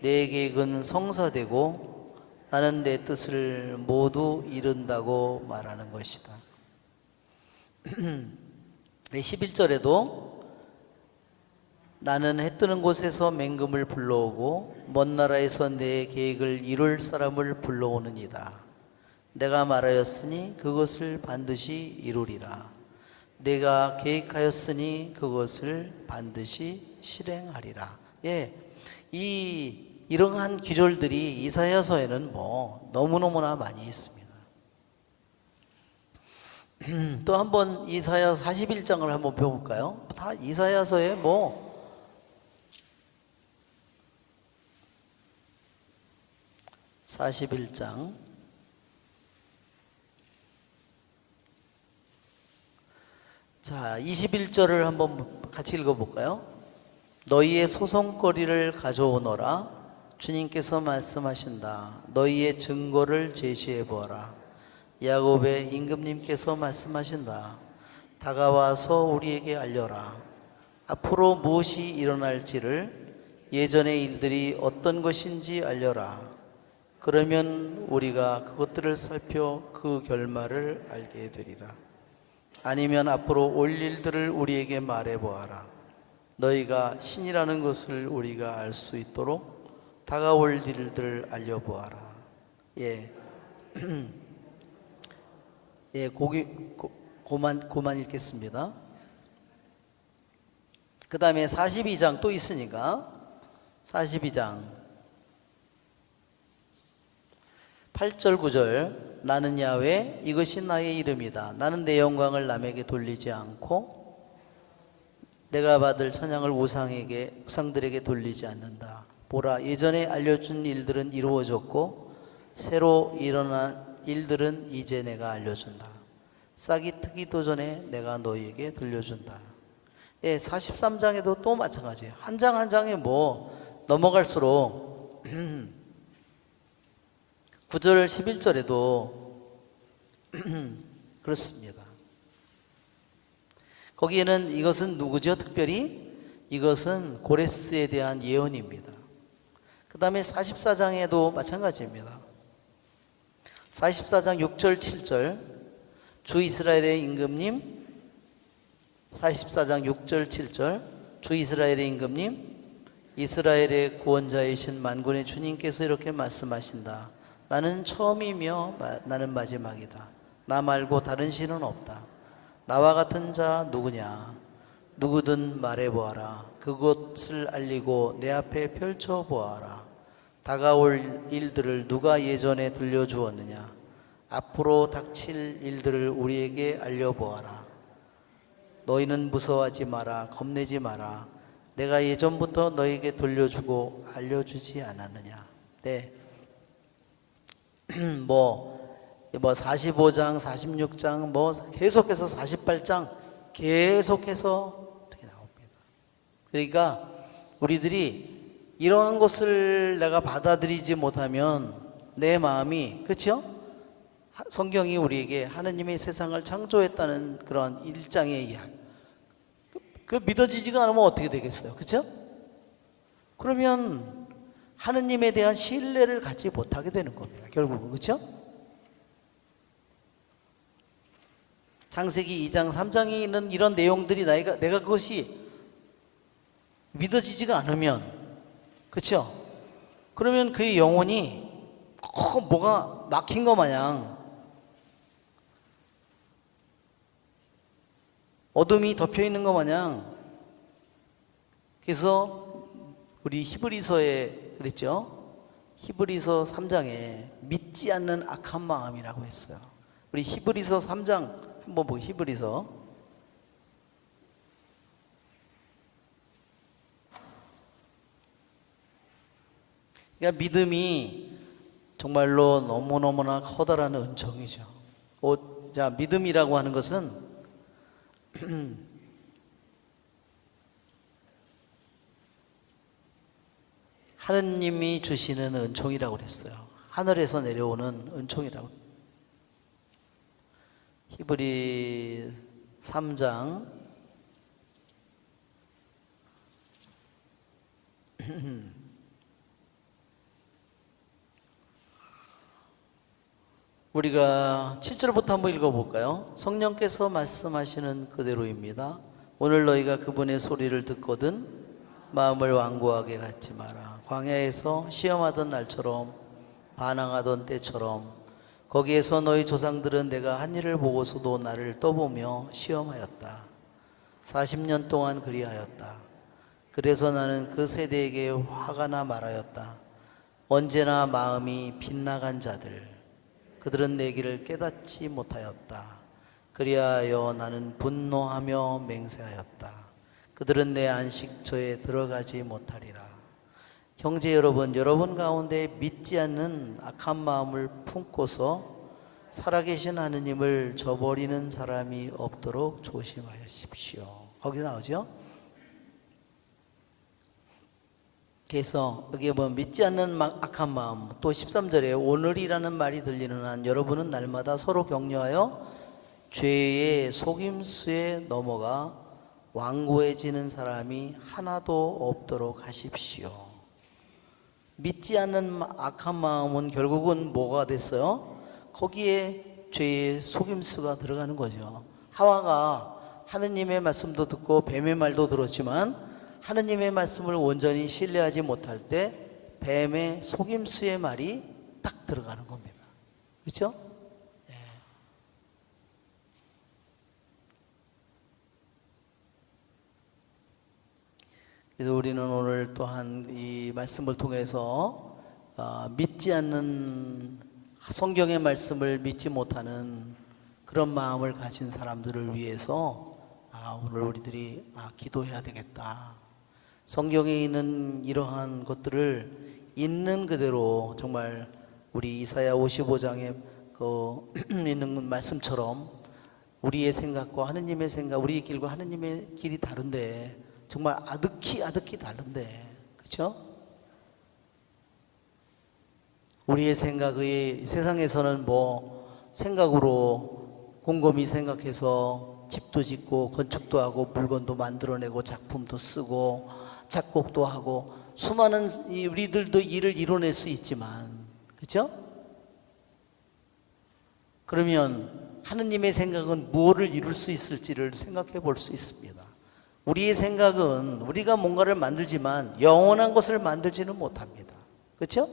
내 계획은 성사되고 나는 내 뜻을 모두 이룬다고 말하는 것이다. 11절에도 나는 해 뜨는 곳에서 맹금을 불러오고 먼 나라에서 내 계획을 이룰 사람을 불러오느니라. 내가 말하였으니 그것을 반드시 이루리라. 내가 계획하였으니 그것을 반드시 실행하리라. 예, 이러한 기졸들이 이사야서에는 뭐 너무너무나 많이 있습니다. 또 한번 이사야 41장을 한번 배워볼까요? 다 이사야서에 뭐 41장 자 21절을 한번 같이 읽어볼까요? 너희의 소송거리를 가져오너라. 주님께서 말씀하신다. 너희의 증거를 제시해 보아라. 야곱의 임금님께서 말씀하신다. 다가와서 우리에게 알려라. 앞으로 무엇이 일어날지를, 예전의 일들이 어떤 것인지 알려라. 그러면 우리가 그것들을 살펴 그 결말을 알게 되리라. 아니면 앞으로 올 일들을 우리에게 말해 보아라. 너희가 신이라는 것을 우리가 알 수 있도록 다가올 일들을 알려보아라. 예, 예, 고만 읽겠습니다. 그 다음에 42장 또 있으니까 42장 8절 9절 나는 야훼 이것이 나의 이름이다. 나는 내 영광을 남에게 돌리지 않고 내가 받을 찬양을 우상들에게 돌리지 않는다. 보라, 예전에 알려준 일들은 이루어졌고 새로 일어난 일들은 이제 내가 알려준다. 싹이 트기도 전에 내가 너희에게 들려준다. 예, 43장에도 또 마찬가지예요. 한 장 한 장에 뭐 넘어갈수록 9절 11절에도 그렇습니다. 거기에는 이것은 누구죠? 특별히 이것은 고레스에 대한 예언입니다. 그 다음에 44장에도 마찬가지입니다. 44장 6절 7절 주 이스라엘의 임금님 44장 6절 7절 주 이스라엘의 임금님 이스라엘의 구원자이신 만군의 주님께서 이렇게 말씀하신다. 나는 처음이며 나는 마지막이다. 나 말고 다른 신은 없다. 나와 같은 자 누구냐? 누구든 말해보아라. 그것을 알리고 내 앞에 펼쳐보아라. 다가올 일들을 누가 예전에 들려주었느냐? 앞으로 닥칠 일들을 우리에게 알려보아라. 너희는 무서워하지 마라. 겁내지 마라. 내가 예전부터 너에게 돌려주고 알려주지 않았느냐? 네. 뭐 45장, 46장, 뭐 계속해서 48장 계속해서 이렇게 나옵니다. 그러니까 우리들이 이러한 것을 내가 받아들이지 못하면 내 마음이 그렇죠? 성경이 우리에게 하느님이 세상을 창조했다는 그런 일장의 이야기 그 믿어지지가 않으면 어떻게 되겠어요? 그렇죠? 그러면 하느님에 대한 신뢰를 갖지 못하게 되는 겁니다. 결국은 그렇죠? 창세기 2장 3장에 있는 이런 내용들이 내가 그것이 믿어지지가 않으면 그렇죠? 그러면 그의 영혼이 뭐가 막힌 것 마냥 어둠이 덮여 있는 것 마냥 그래서 우리 히브리서에 그랬죠? 히브리서 3장에 믿지 않는 악한 마음이라고 했어요. 우리 히브리서 3장 한번 보고 히브리서 그러니까 믿음이 정말로 너무너무나 커다란 은총이죠. 자, 믿음이라고 하는 것은 하느님이 주시는 은총이라고 그랬어요. 하늘에서 내려오는 은총이라고. 히브리 3장 우리가 7절부터 한번 읽어볼까요? 성령께서 말씀하시는 그대로입니다. 오늘 너희가 그분의 소리를 듣거든 마음을 완고하게 갖지 마라. 광야에서 시험하던 날처럼 반항하던 때처럼 거기에서 너희 조상들은 내가 한 일을 보고서도 나를 떠보며 시험하였다. 40년 동안 그리하였다. 그래서 나는 그 세대에게 화가 나 말하였다. 언제나 마음이 빗나간 자들, 그들은 내 길을 깨닫지 못하였다. 그리하여 나는 분노하며 맹세하였다. 그들은 내 안식처에 들어가지 못하리라. 형제 여러분, 여러분 가운데 믿지 않는 악한 마음을 품고서 살아계신 하느님을 저버리는 사람이 없도록 조심하십시오. 거기 나오죠? 그래서 여기 보면 믿지 않는 악한 마음, 또 13절에 오늘이라는 말이 들리는 한 여러분은 날마다 서로 격려하여 죄의 속임수에 넘어가 완고해지는 사람이 하나도 없도록 하십시오. 믿지 않는 악한 마음은 결국은 뭐가 됐어요? 거기에 죄의 속임수가 들어가는 거죠. 하와가 하느님의 말씀도 듣고 뱀의 말도 들었지만 하느님의 말씀을 온전히 신뢰하지 못할 때 뱀의 속임수의 말이 딱 들어가는 겁니다. 그렇죠? 예. 그래서 우리는 오늘 또한 이 말씀을 통해서 믿지 않는 성경의 말씀을 믿지 못하는 그런 마음을 가진 사람들을 위해서 오늘 우리들이 기도해야 되겠다. 성경에 있는 이러한 것들을 있는 그대로 정말 우리 이사야 55장에 있는 말씀처럼 우리의 생각과 하느님의 생각, 우리의 길과 하느님의 길이 다른데 정말 아득히 다른데, 그렇죠? 우리의 생각이 세상에서는 생각으로 곰곰이 생각해서 집도 짓고 건축도 하고 물건도 만들어내고 작품도 쓰고 작곡도 하고 수많은 우리들도 일을 이뤄낼 수 있지만, 그렇죠? 그러면 하느님의 생각은 무엇을 이룰 수 있을지를 생각해 볼 수 있습니다. 우리의 생각은 우리가 뭔가를 만들지만 영원한 것을 만들지는 못합니다. 그렇죠?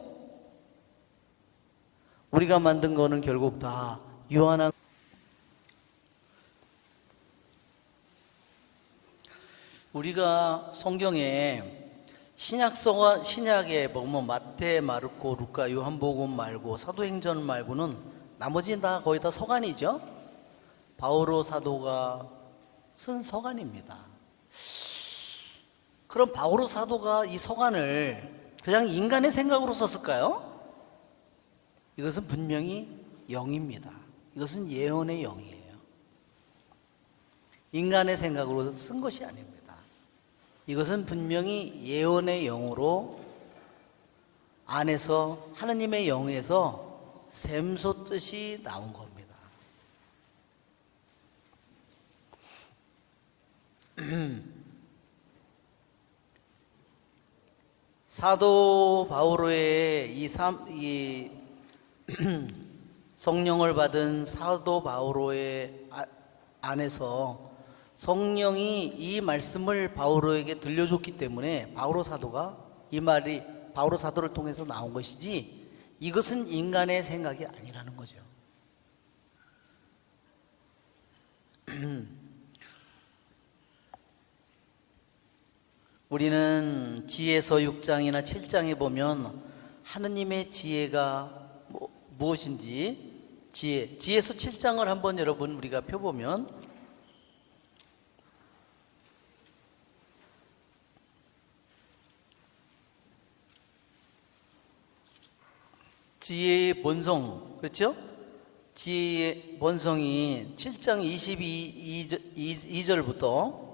우리가 만든 거는 결국 다 유한한. 우리가 성경에 신약에 보면 마태, 마르코, 루카, 요한복음 말고 사도행전 말고는 나머지는 다 거의 다 서간이죠. 바오로 사도가 쓴 서간입니다. 그럼 바오로 사도가 이 서간을 그냥 인간의 생각으로 썼을까요? 이것은 분명히 영입니다. 이것은 예언의 영이에요. 인간의 생각으로 쓴 것이 아닙니다. 이것은 분명히 예언의 영으로 안에서 하느님의 영에서 샘솟듯이 나온 겁니다. 사도 바오로의 이 성령을 받은 사도 바오로의 안에서 성령이 이 말씀을 바오로에게 들려줬기 때문에 바오로 사도가 이 말이 바오로 사도를 통해서 나온 것이지 이것은 인간의 생각이 아니라는 거죠. 우리는 지혜서 6장이나 7장에 보면 하느님의 지혜가 무엇인지 지혜서 7장을 한번 여러분 우리가 펴보면 지혜의 본성, 그렇죠? 지혜의 본성이 7장 22절부터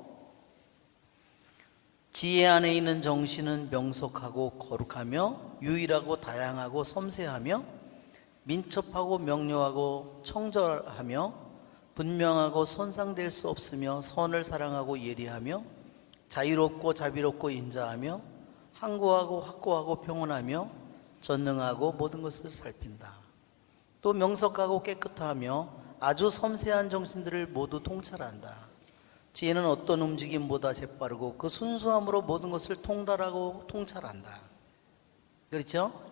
지혜 안에 있는 정신은 명석하고 거룩하며 유일하고 다양하고 섬세하며 민첩하고 명료하고 청절하며 분명하고 손상될 수 없으며 선을 사랑하고 예리하며 자유롭고 자비롭고 인자하며 항고하고 확고하고 평온하며 전능하고 모든 것을 살핀다. 또 명석하고 깨끗하며 아주 섬세한 정신들을 모두 통찰한다. 지혜는 어떤 움직임보다 재빠르고 그 순수함으로 모든 것을 통달하고 통찰한다. 그렇죠?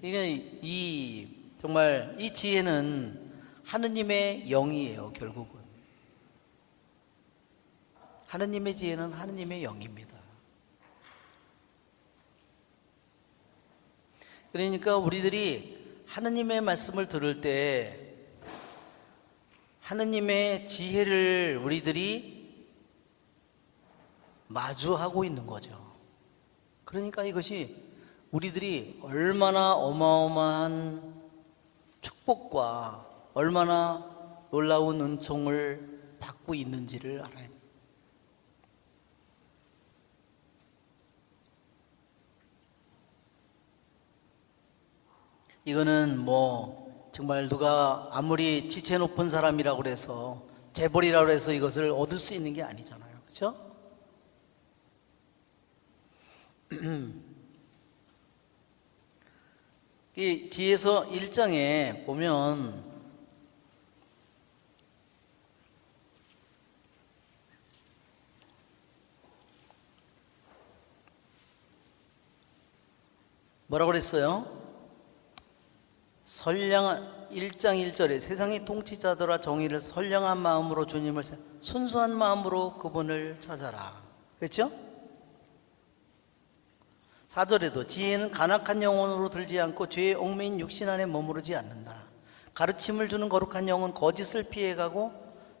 이게 정말 이 지혜는 하느님의 영이에요. 결국은 하느님의 지혜는 하느님의 영입니다. 그러니까 우리들이 하느님의 말씀을 들을 때 하느님의 지혜를 우리들이 마주하고 있는 거죠. 그러니까 이것이 우리들이 얼마나 어마어마한 축복과 얼마나 놀라운 은총을 받고 있는지를 알아야 돼요. 이거는 뭐 정말 누가 아무리 지체 높은 사람이라고 그래서 재벌이라고 해서 이것을 얻을 수 있는 게 아니잖아요. 그렇죠? 이 지혜서 1장에 보면 뭐라고 그랬어요? 선량한 1장 1절에 세상의 통치자들아 정의를 선량한 마음으로 주님을 순수한 마음으로 그분을 찾아라. 그렇죠? 4절에도 지혜는 간악한 영혼으로 들지 않고 죄의 얽매인 육신 안에 머무르지 않는다. 가르침을 주는 거룩한 영은 거짓을 피해가고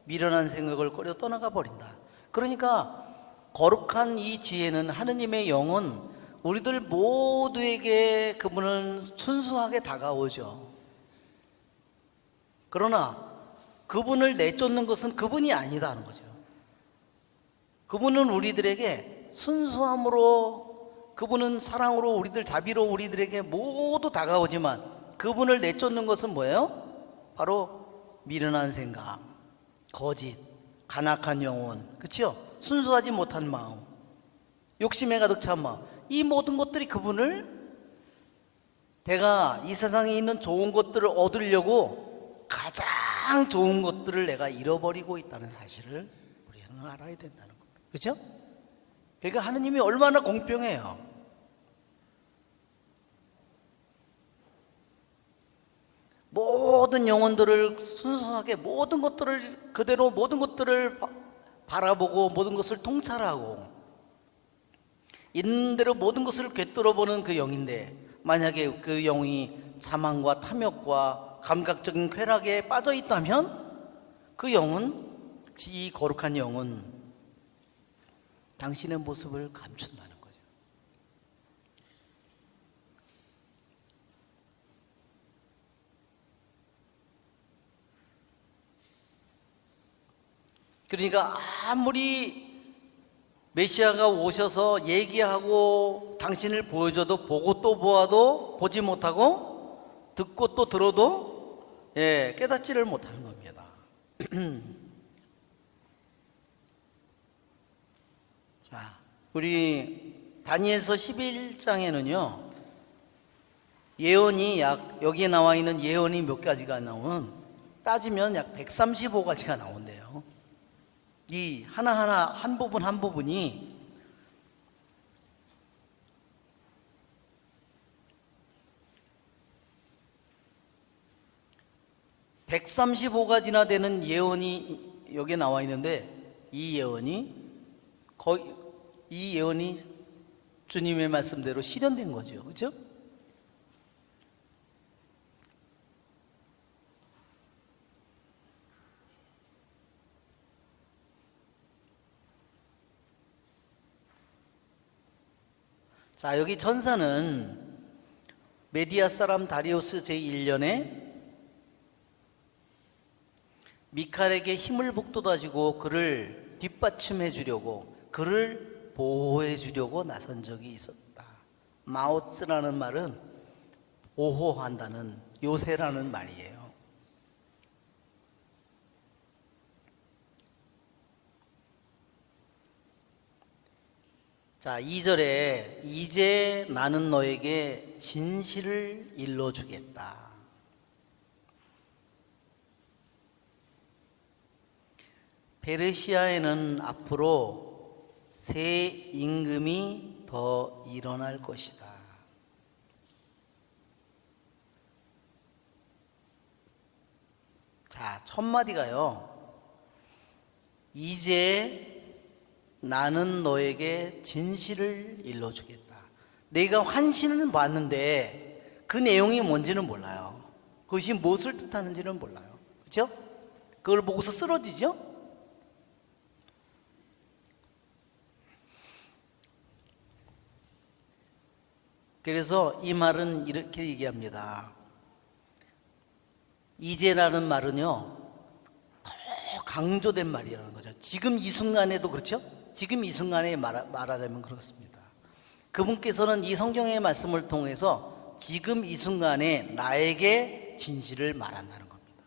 미련한 생각을 꺼려 떠나가 버린다. 그러니까 거룩한 이 지혜는 하느님의 영은 우리들 모두에게 그분은 순수하게 다가오죠. 그러나 그분을 내쫓는 것은 그분이 아니다는 거죠. 그분은 우리들에게 순수함으로, 그분은 사랑으로, 우리들 자비로 우리들에게 모두 다가오지만 그분을 내쫓는 것은 뭐예요? 바로 미련한 생각, 거짓, 간악한 영혼, 그렇죠? 순수하지 못한 마음, 욕심에 가득 찬 마음, 이 모든 것들이 그분을, 내가 이 세상에 있는 좋은 것들을 얻으려고 가장 좋은 것들을 내가 잃어버리고 있다는 사실을 우리는 알아야 된다는 겁니다. 그렇죠? 그러니까 하느님이 얼마나 공평해요. 모든 영혼들을 순수하게 모든 것들을 그대로 모든 것들을 바라보고 모든 것을 통찰하고 있는 대로 모든 것을 꿰뚫어보는 그 영인데, 만약에 그 영이 자만과 탐욕과 감각적인 쾌락에 빠져 있다면 그 영은, 이 거룩한 영은 당신의 모습을 감춘다는 거죠. 그러니까 아무리 메시아가 오셔서 얘기하고 당신을 보여줘도 보고 또 보아도 보지 못하고 듣고 또 들어도 깨닫지를 못하는 겁니다. 자, 우리 다니엘서 11장에는요 예언이 여기에 나와 있는 예언이 몇 가지가 나오는, 따지면 약 135가지가 나온대요. 이 하나하나 한 부분 한 부분이 (135가지나) 되는 예언이 여기에 나와 있는데, 이 예언이 주님의 말씀대로 실현된 거죠. 그렇죠? 자, 여기 천사는 메디아 사람 다리우스 제1년에 미칼에게 힘을 북돋아주고 그를 뒷받침해 주려고, 그를 보호해 주려고 나선 적이 있었다. 마오츠라는 말은 보호한다는, 요새라는 말이에요. 자, 2절에 이제 나는 너에게 진실을 일러주겠다. 페르시아에는 앞으로 새 임금이 더 일어날 것이다. 자, 첫 마디가요. 이제 나는 너에게 진실을 일러주겠다. 내가 환신을 봤는데 그 내용이 뭔지는 몰라요. 그것이 무엇을 뜻하는지는 몰라요. 그렇죠? 그걸 보고서 쓰러지죠? 그래서 이 말은 이렇게 얘기합니다. 이제라는 말은요, 더 강조된 말이라는 거죠. 지금 이 순간에도 그렇죠? 지금 이 순간에 말하자면 그렇습니다. 그분께서는 이 성경의 말씀을 통해서 지금 이 순간에 나에게 진실을 말한다는 겁니다.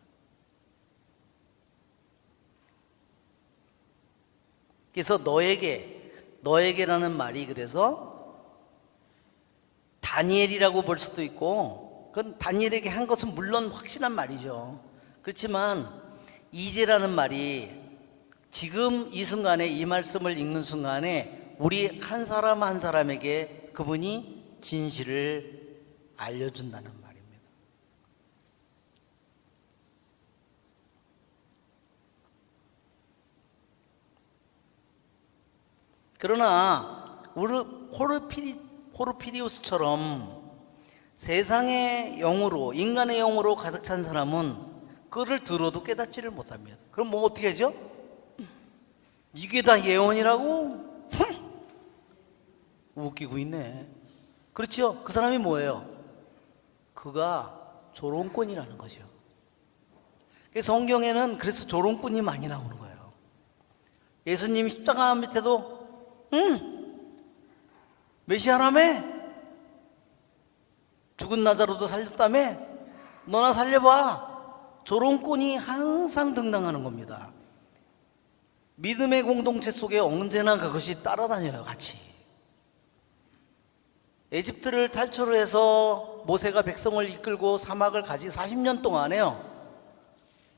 그래서 너에게라는 말이 그래서 다니엘이라고 볼 수도 있고, 그건 다니엘에게 한 것은 물론 확실한 말이죠. 그렇지만 이제라는 말이 지금 이 순간에 이 말씀을 읽는 순간에 우리 한 사람 한 사람에게 그분이 진실을 알려준다는 말입니다. 그러나 우리 포르피리우스처럼 세상의 영으로, 인간의 영으로 가득 찬 사람은 그를 들어도 깨닫지를 못합니다. 그럼 뭐 어떻게 하죠? 이게 다 예언이라고? 웃기고 있네. 그렇죠? 그 사람이 뭐예요? 그가 조롱꾼이라는 거죠. 그래서 성경에는 그래서 조롱꾼이 많이 나오는 거예요. 예수님이 십자가 밑에도 메시아라며? 죽은 나사로도 살렸다며? 너나 살려봐. 조롱꾼이 항상 등장하는 겁니다. 믿음의 공동체 속에 언제나 그것이 따라다녀요, 같이. 에집트를 탈출해서 모세가 백성을 이끌고 사막을 가지 40년 동안에요,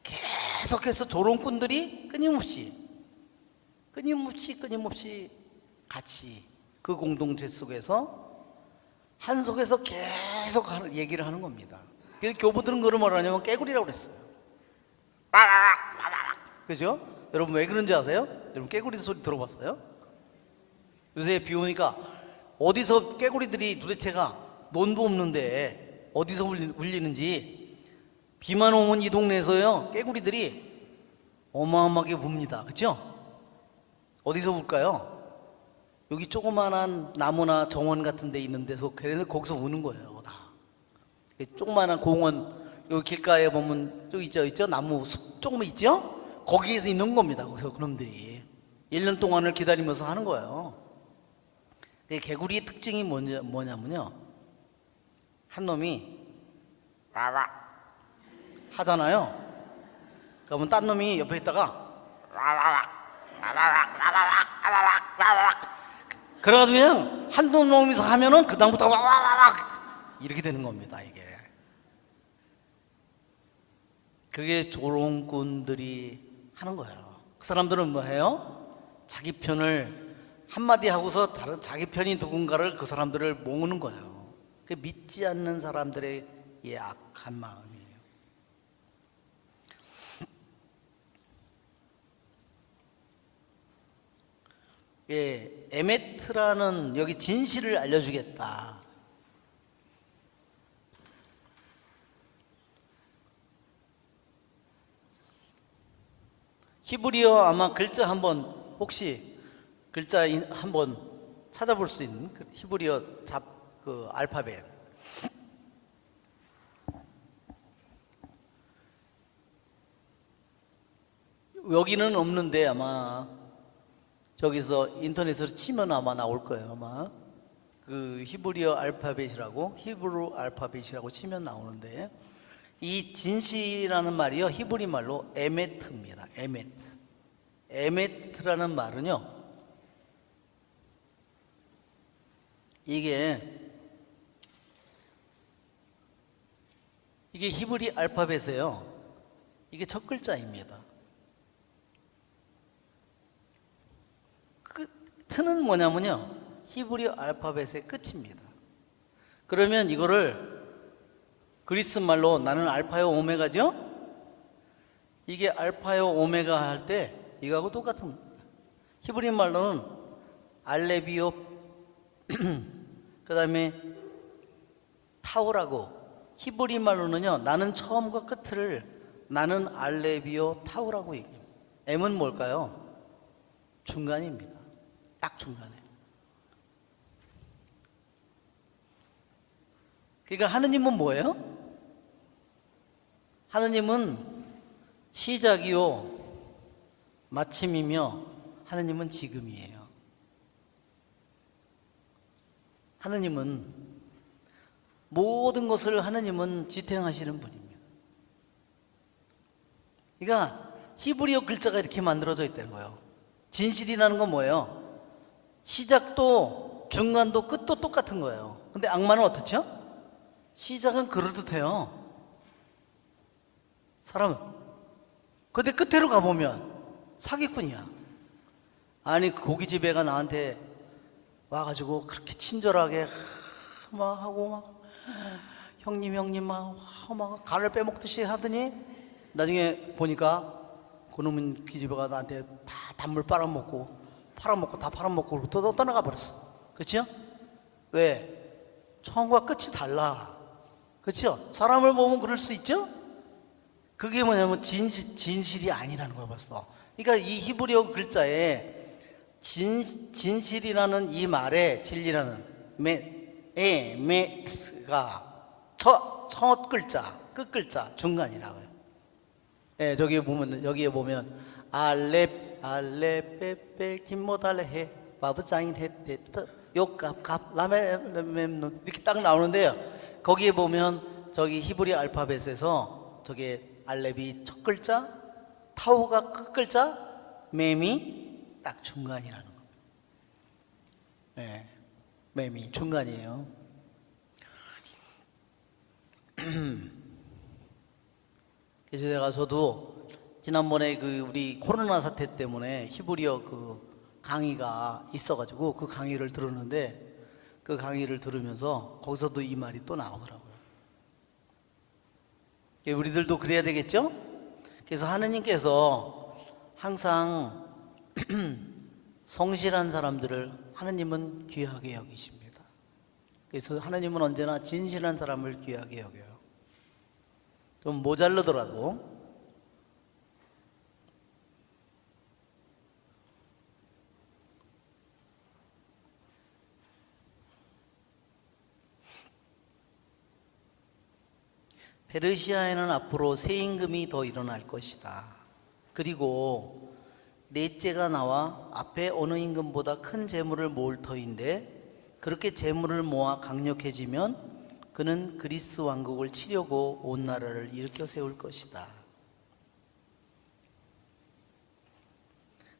계속해서 조롱꾼들이 끊임없이 같이 그 공동체 속에서 한 속에서 계속 얘기를 하는 겁니다. 그래서 교부들은 그걸 뭐라 하냐면 깨구리라고 그랬어요. 그죠? 여러분 왜 그런지 아세요? 여러분 깨구리 소리 들어봤어요? 요새 비 오니까 어디서 깨구리들이 도대체가 논도 없는데 어디서 울리는지, 비만 오면 이 동네에서요 깨구리들이 어마어마하게 웁니다. 그렇죠? 어디서 울까요? 여기 조그만한 나무나 정원 같은 데 있는 데서 걔네들 거기서 우는 거예요. 다 조그만한 공원, 여기 길가에 보면 저기 있죠? 나무 숲 조금 있죠? 거기에서 있는 겁니다. 거기서 그놈들이 1년 동안을 기다리면서 하는 거예요. 개구리의 특징이 뭐냐면요, 한 놈이 하잖아요. 그러면 딴 놈이 옆에 있다가 그래가지고 그냥 한 놈이서 하면은 그 다음부터 와와와 이렇게 되는 겁니다. 이게 그게 조롱꾼들이 하는 거예요. 그 사람들은 뭐 해요? 자기 편을 한마디 하고서 다른 자기 편이 누군가를, 그 사람들을 모으는 거예요. 그 믿지 않는 사람들의 악한 마음이에요. 예, 에메트라는 여기 진실을 알려주겠다. 히브리어 아마 글자 한번, 혹시 글자 한번 찾아볼 수 있는 그 히브리어 그 알파벳. 여기는 없는데 아마 저기서 인터넷으로 치면 아마 나올 거예요. 아마 그 히브리어 알파벳이라고, 히브루 알파벳이라고 치면 나오는데, 이 진실이라는 말이요 히브리 말로 에메트입니다. 에메트라는 말은요 이게 히브리 알파벳이에요. 이게 첫 글자입니다. 끝은 뭐냐면요, 히브리 알파벳의 끝입니다. 그러면 이거를 그리스 말로 나는 알파요 오메가죠? 이게 알파요 오메가 할 때 이거하고 똑같은 겁니다. 히브리 말로는 알레비오 그 다음에 타우라고, 히브리 말로는요, 나는 처음과 끝을 나는 알레비오 타우라고 얘기해요. M은 뭘까요? 중간입니다. 딱 중간에. 그러니까 하느님은 뭐예요? 하느님은 시작이요 마침이며 하느님은 지금이에요. 하느님은 모든 것을 하느님은 지탱하시는 분입니다. 그러니까 히브리어 글자가 이렇게 만들어져 있다는 거예요. 진실이라는 건 뭐예요? 시작도 중간도 끝도 똑같은 거예요. 근데 악마는 어떻죠? 시작은 그럴듯해요. 사람은. 근데 끝으로 가보면 사기꾼이야. 아니 고깃집애가 나한테 와가지고 그렇게 친절하게 막 하고 막 형님 막 간을 빼먹듯이 하더니 나중에 보니까 그놈은 기집애가 나한테 다 단물 빨아먹고 다 팔아먹고 또 떠나가 버렸어. 그렇죠? 왜? 처음과 끝이 달라. 그렇죠? 사람을 보면 그럴 수 있죠? 그게 뭐냐면 진실이 아니라는 거예요 벌써. 그러니까 이 히브리어 글자에 진실이라는 이 말에 진리라는 메트가 첫 글자, 끝 글자, 중간이라고요. 예, 저기 보면 여기에 보면 알레페페 김모달레해 바브장인 헤테 요갑갑 라메 이렇게 딱 나오는데요. 거기에 보면 저기 히브리 알파벳에서 저게 알렙이 첫 글자, 타우가 끝 글자, 맴이 딱 중간이라는 겁니다. 네, 맴이 중간이에요. 그래서 저도 지난번에 그 우리 코로나 사태 때문에 히브리어 그 강의가 있어가지고 그 강의를 들었는데 그 강의를 들으면서 거기서도 이 말이 또 나오더라고요. 우리들도 그래야 되겠죠? 그래서 하느님께서 항상 성실한 사람들을 하느님은 귀하게 여기십니다. 그래서 하느님은 언제나 진실한 사람을 귀하게 여겨요. 좀 모자르더라도 페르시아에는 앞으로 새 임금이 더 일어날 것이다. 그리고 넷째가 나와 앞에 어느 임금보다 큰 재물을 모을 터인데 그렇게 재물을 모아 강력해지면 그는 그리스 왕국을 치려고 온 나라를 일으켜 세울 것이다.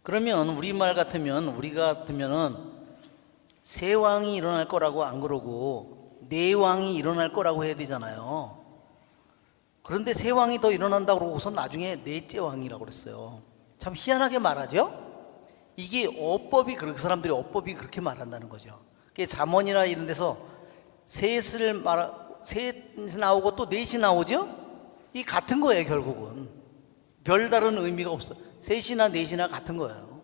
그러면 우리가 같으면은 새 왕이 일어날 거라고 안 그러고 네 왕이 일어날 거라고 해야 되잖아요. 그런데 새 왕이 더 일어난다고 그러고서 나중에 넷째 왕이라고 그랬어요. 참 희한하게 말하죠? 이게 그 사람들이 어법이 그렇게 말한다는 거죠. 그게 잠언이나 이런 데서 셋이 나오고 또 넷이 나오죠? 이 같은 거예요, 결국은. 별다른 의미가 없어. 셋이나 넷이나 같은 거예요.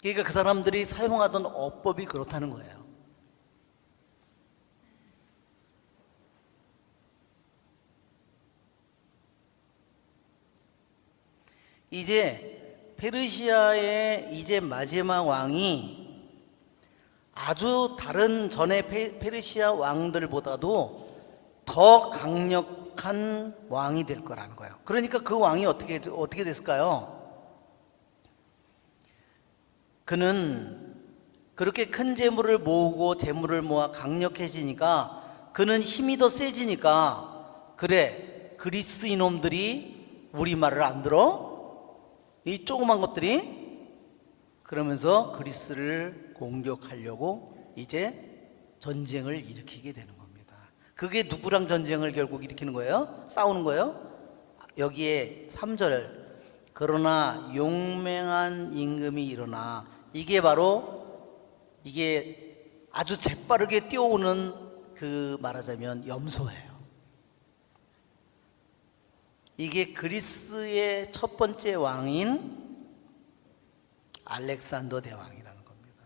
그러니까 그 사람들이 사용하던 어법이 그렇다는 거예요. 이제 페르시아의 이제 마지막 왕이 아주 다른 전에 페르시아 왕들보다도 더 강력한 왕이 될 거라는 거예요. 그러니까 그 왕이 어떻게 됐을까요? 그는 그렇게 큰 재물을 모으고 재물을 모아 강력해지니까 그는 힘이 더 세지니까 그래 그리스 이놈들이 우리 말을 안 들어? 이 조그만 것들이 그러면서 그리스를 공격하려고 이제 전쟁을 일으키게 되는 겁니다. 그게 누구랑 전쟁을 결국 일으키는 거예요? 싸우는 거예요? 여기에 3절, 그러나 용맹한 임금이 일어나, 이게 바로 이게 아주 재빠르게 뛰어오는 그 말하자면 염소예요. 이게 그리스의 첫 번째 왕인 알렉산더 대왕이라는 겁니다.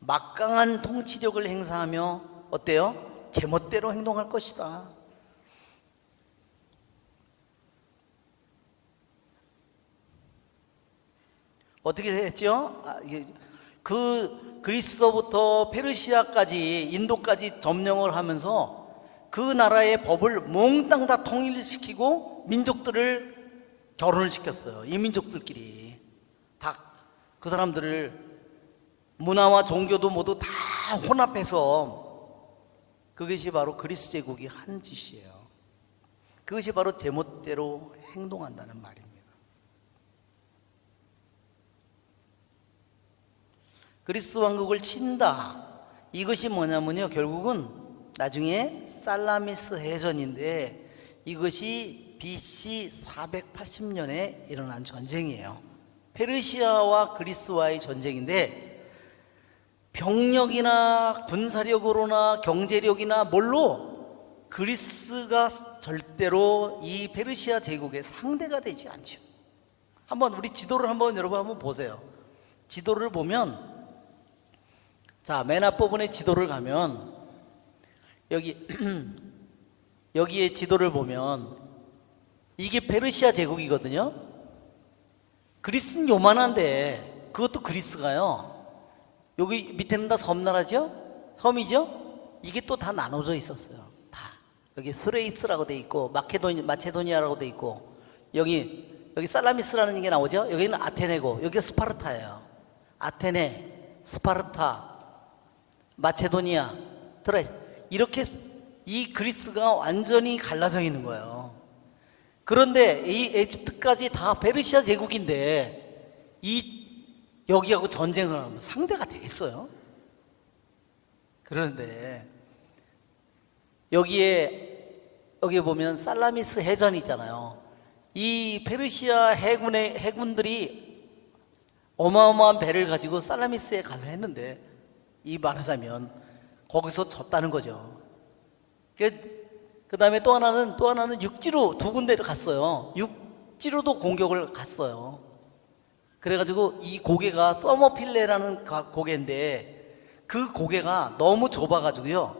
막강한 통치력을 행사하며 어때요? 제멋대로 행동할 것이다. 어떻게 했죠? 그 그리스서부터 페르시아까지 인도까지 점령을 하면서 그 나라의 법을 몽땅 다 통일시키고 민족들을 결혼을 시켰어요. 이 민족들끼리 다 그 사람들을 문화와 종교도 모두 다 혼합해서, 그것이 바로 그리스 제국이 한 짓이에요. 그것이 바로 제멋대로 행동한다는 말입니다. 그리스 왕국을 친다, 이것이 뭐냐면요, 결국은 나중에 살라미스 해전인데 이것이 BC 480년에 일어난 전쟁이에요. 페르시아와 그리스와의 전쟁인데 병력이나 군사력으로나 경제력이나 뭘로 그리스가 절대로 이 페르시아 제국의 상대가 되지 않죠. 한번 우리 지도를 여러분 한번 보세요. 지도를 보면, 자, 맨 앞부분에 지도를 가면 여기에 지도를 보면 이게 페르시아 제국이거든요. 그리스는 요만한데 그것도 그리스가요, 여기 밑에는 다 섬나라죠? 섬이죠? 이게 또 다 나눠져 있었어요. 다 여기 스레이스라고 돼 있고 마체도니아라고 돼 있고, 여기 살라미스라는 게 나오죠? 여기는 아테네고 여기가 스파르타예요. 아테네, 스파르타, 마체도니아, 이렇게 이 그리스가 완전히 갈라져 있는 거예요. 그런데 이 에집트까지 다 페르시아 제국인데 여기하고 전쟁을 하면 상대가 되겠어요? 그런데 여기에 보면 살라미스 해전이 있잖아요. 이 페르시아 해군들이 어마어마한 배를 가지고 살라미스에 가서 했는데, 이 말하자면 거기서 졌다는 거죠. 그 다음에 또 하나는 육지로 두 군데를 갔어요. 육지로도 공격을 갔어요. 그래가지고 이 고개가 서머필레라는 고개인데 그 고개가 너무 좁아가지고요,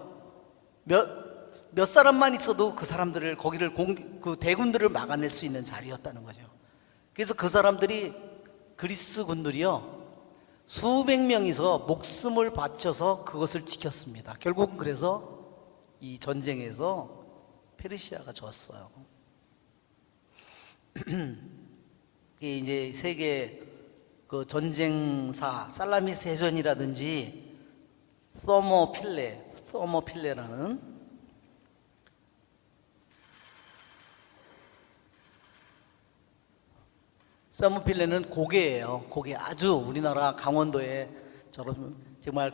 몇 사람만 있어도 그 사람들을 그 대군들을 막아낼 수 있는 자리였다는 거죠. 그래서 그 사람들이, 그리스 군들이요, 수백 명이서 목숨을 바쳐서 그것을 지켰습니다. 결국은 그래서 이 전쟁에서 페르시아가 졌어요. 이게 이제 세계 그 전쟁사 살라미스 해전이라든지 서머필레라는 서머필레는 고개예요. 고개, 아주 우리나라 강원도에 정말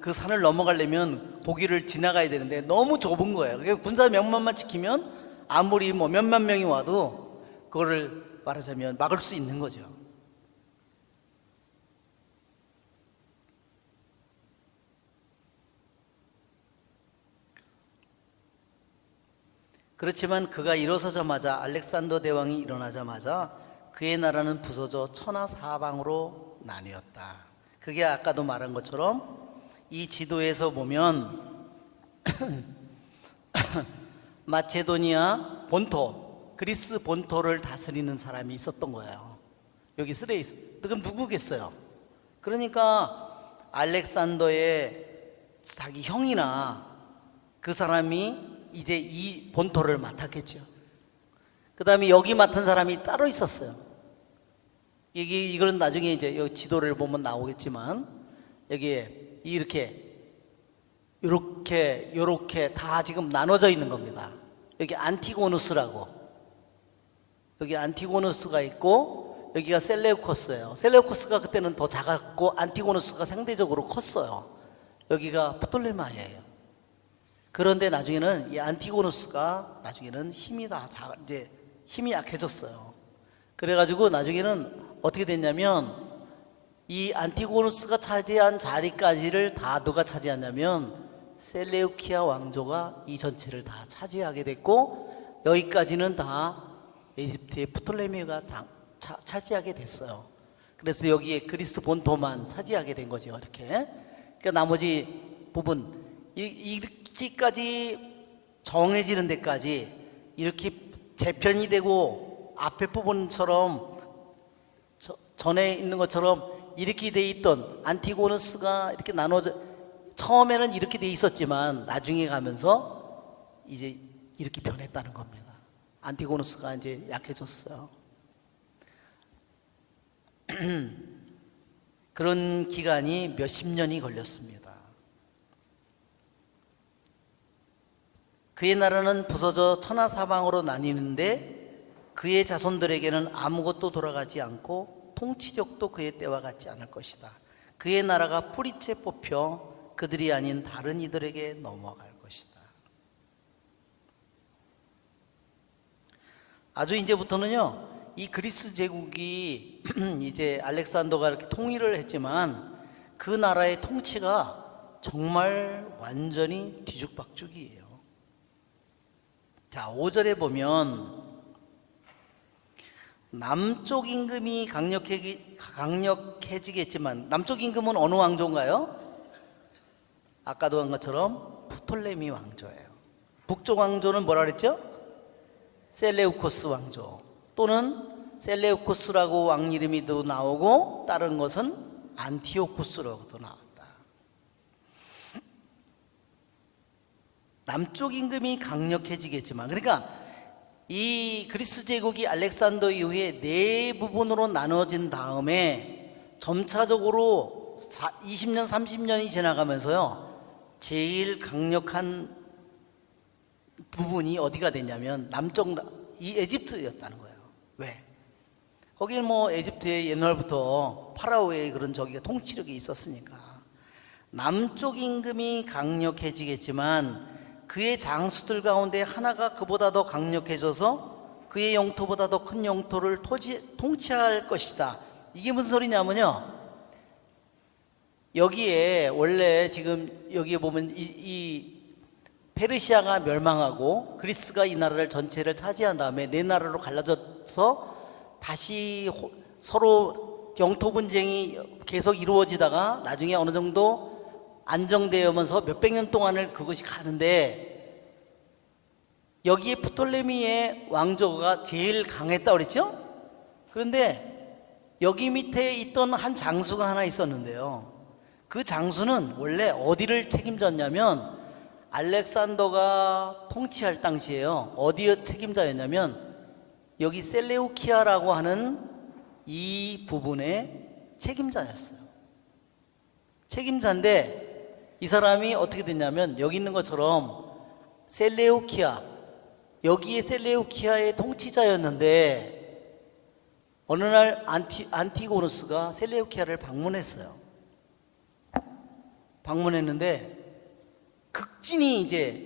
그 산을 넘어가려면 고기를 지나가야 되는데 너무 좁은 거예요. 그러니까 군사 명만만 지키면 아무리 몇만 명이 와도 그거를 말하자면 막을 수 있는 거죠. 그렇지만 그가 일어서자마자, 알렉산더 대왕이 일어나자마자 그의 나라는 부서져 천하사방으로 나뉘었다. 그게 아까도 말한 것처럼 이 지도에서 보면 마체도니아 본토, 그리스 본토를 다스리는 사람이 있었던 거예요. 여기 스레이스. 그럼 누구겠어요? 그러니까 알렉산더의 자기 형이나 그 사람이 이제 이 본토를 맡았겠죠. 그 다음에 여기 맡은 사람이 따로 있었어요. 이거는 나중에 이제 여기 지도를 보면 나오겠지만, 여기에 요렇게 다 지금 나눠져 있는 겁니다. 여기 안티고누스라고, 여기 안티고누스가 있고, 여기가 셀레우코스예요. 셀레우코스가 그때는 더 작았고 안티고노스가 상대적으로 컸어요. 여기가 프톨레마이예요. 그런데 나중에는 이 안티고노스가 나중에는 이제 힘이 약해졌어요. 그래가지고 나중에는 어떻게 됐냐면 이 안티고노스가 차지한 자리까지를 다 누가 차지하냐면 셀레우키아 왕조가 이 전체를 다 차지하게 됐고 여기까지는 다 이집트의 프톨레미가 차지하게 됐어요. 그래서 여기에 그리스 본토만 차지하게 된 거죠. 이렇게. 그러니까 나머지 부분 이렇게까지 정해지는 데까지 이렇게 재편이 되고 앞에 부분처럼 전에 있는 것처럼 이렇게 돼 있던 안티고노스가 이렇게 나눠져 처음에는 이렇게 돼 있었지만 나중에 가면서 이제 이렇게 변했다는 겁니다. 안티고노스가 이제 약해졌어요. 그런 기간이 몇십 년이 걸렸습니다. 그의 나라는 부서져 천하사방으로 나뉘는데 그의 자손들에게는 아무것도 돌아가지 않고 통치력도 그의 때와 같지 않을 것이다. 그의 나라가 뿌리째 뽑혀 그들이 아닌 다른 이들에게 넘어갈 것이다. 아주 이제부터는요, 이 그리스 제국이 이제 알렉산더가 이렇게 통일을 했지만 그 나라의 통치가 정말 완전히 뒤죽박죽이에요. 자, 5절에 보면 남쪽 임금이 강력해지겠지만 남쪽 임금은 어느 왕조인가요? 아까도 한 것처럼 프톨레미 왕조예요. 북쪽 왕조는 뭐라 그랬죠? 셀레우코스 왕조 또는 셀레우코스라고 왕 이름이도 나오고 다른 것은 안티오쿠스라고도 나왔다. 남쪽 임금이 강력해지겠지만 그러니까 이 그리스 제국이 알렉산더 이후에 네 부분으로 나눠진 다음에 점차적으로 20년 30년이 지나가면서요 제일 강력한 부분이 어디가 됐냐면 남쪽 이 에집트였다는 거예요. 왜? 거기는 뭐 에집트에 옛날부터 파라오의 그런 저기가 통치력이 있었으니까 남쪽 임금이 강력해지겠지만 그의 장수들 가운데 하나가 그보다 더 강력해져서 그의 영토보다 더 큰 영토를 통치할 것이다. 이게 무슨 소리냐면요 여기에 원래 지금 여기에 보면 이 페르시아가 멸망하고 그리스가 이 나라를 전체를 차지한 다음에 네 나라로 갈라져서 다시 서로 영토 분쟁이 계속 이루어지다가 나중에 어느 정도 안정되면서 몇백 년 동안을 그것이 가는데 여기에 프톨레미의 왕조가 제일 강했다 그랬죠? 그런데 여기 밑에 있던 한 장수가 하나 있었는데요. 그 장수는 원래 어디를 책임졌냐면 알렉산더가 통치할 당시에요. 어디에 책임자였냐면 여기 셀레우키아라고 하는 이 부분의 책임자였어요. 책임자인데 이 사람이 어떻게 됐냐면 여기 있는 것처럼 셀레우키아 여기에 셀레우키아의 통치자였는데 어느 날 안티고노스가 셀레우키아를 방문했어요. 방문했는데 극진히 이제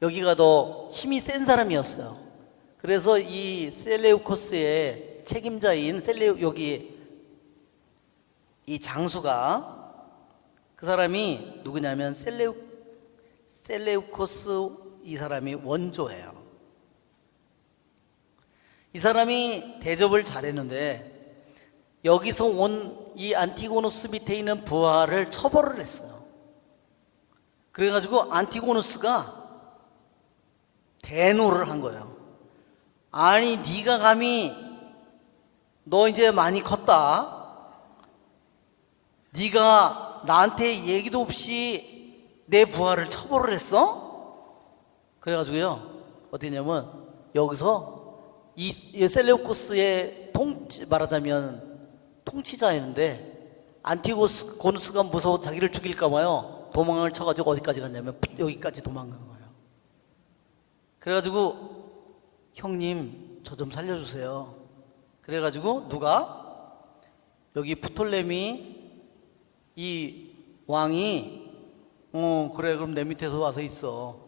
여기가 더 힘이 센 사람이었어요. 그래서 이 셀레우코스의 책임자인 여기 이 장수가 그 사람이 누구냐면 셀레우코스 이 사람이 원조예요. 이 사람이 대접을 잘했는데 여기서 온 이 안티고노스 밑에 있는 부하를 처벌을 했어요. 그래가지고 안티고노스가 대노를 한 거예요. 아니 네가 감히 너 이제 많이 컸다. 네가 나한테 얘기도 없이 내 부하를 처벌을 했어? 그래가지고요 어디냐면 여기서 이 셀레우코스의 말하자면 통치자였는데 안티고노스가 무서워 자기를 죽일까 봐요. 도망을 쳐가지고 어디까지 갔냐면 여기까지 도망간 거예요. 그래가지고 형님 저 좀 살려주세요. 그래가지고 누가 여기 프톨레미 이 왕이 그래 그럼 내 밑에서 와서 있어.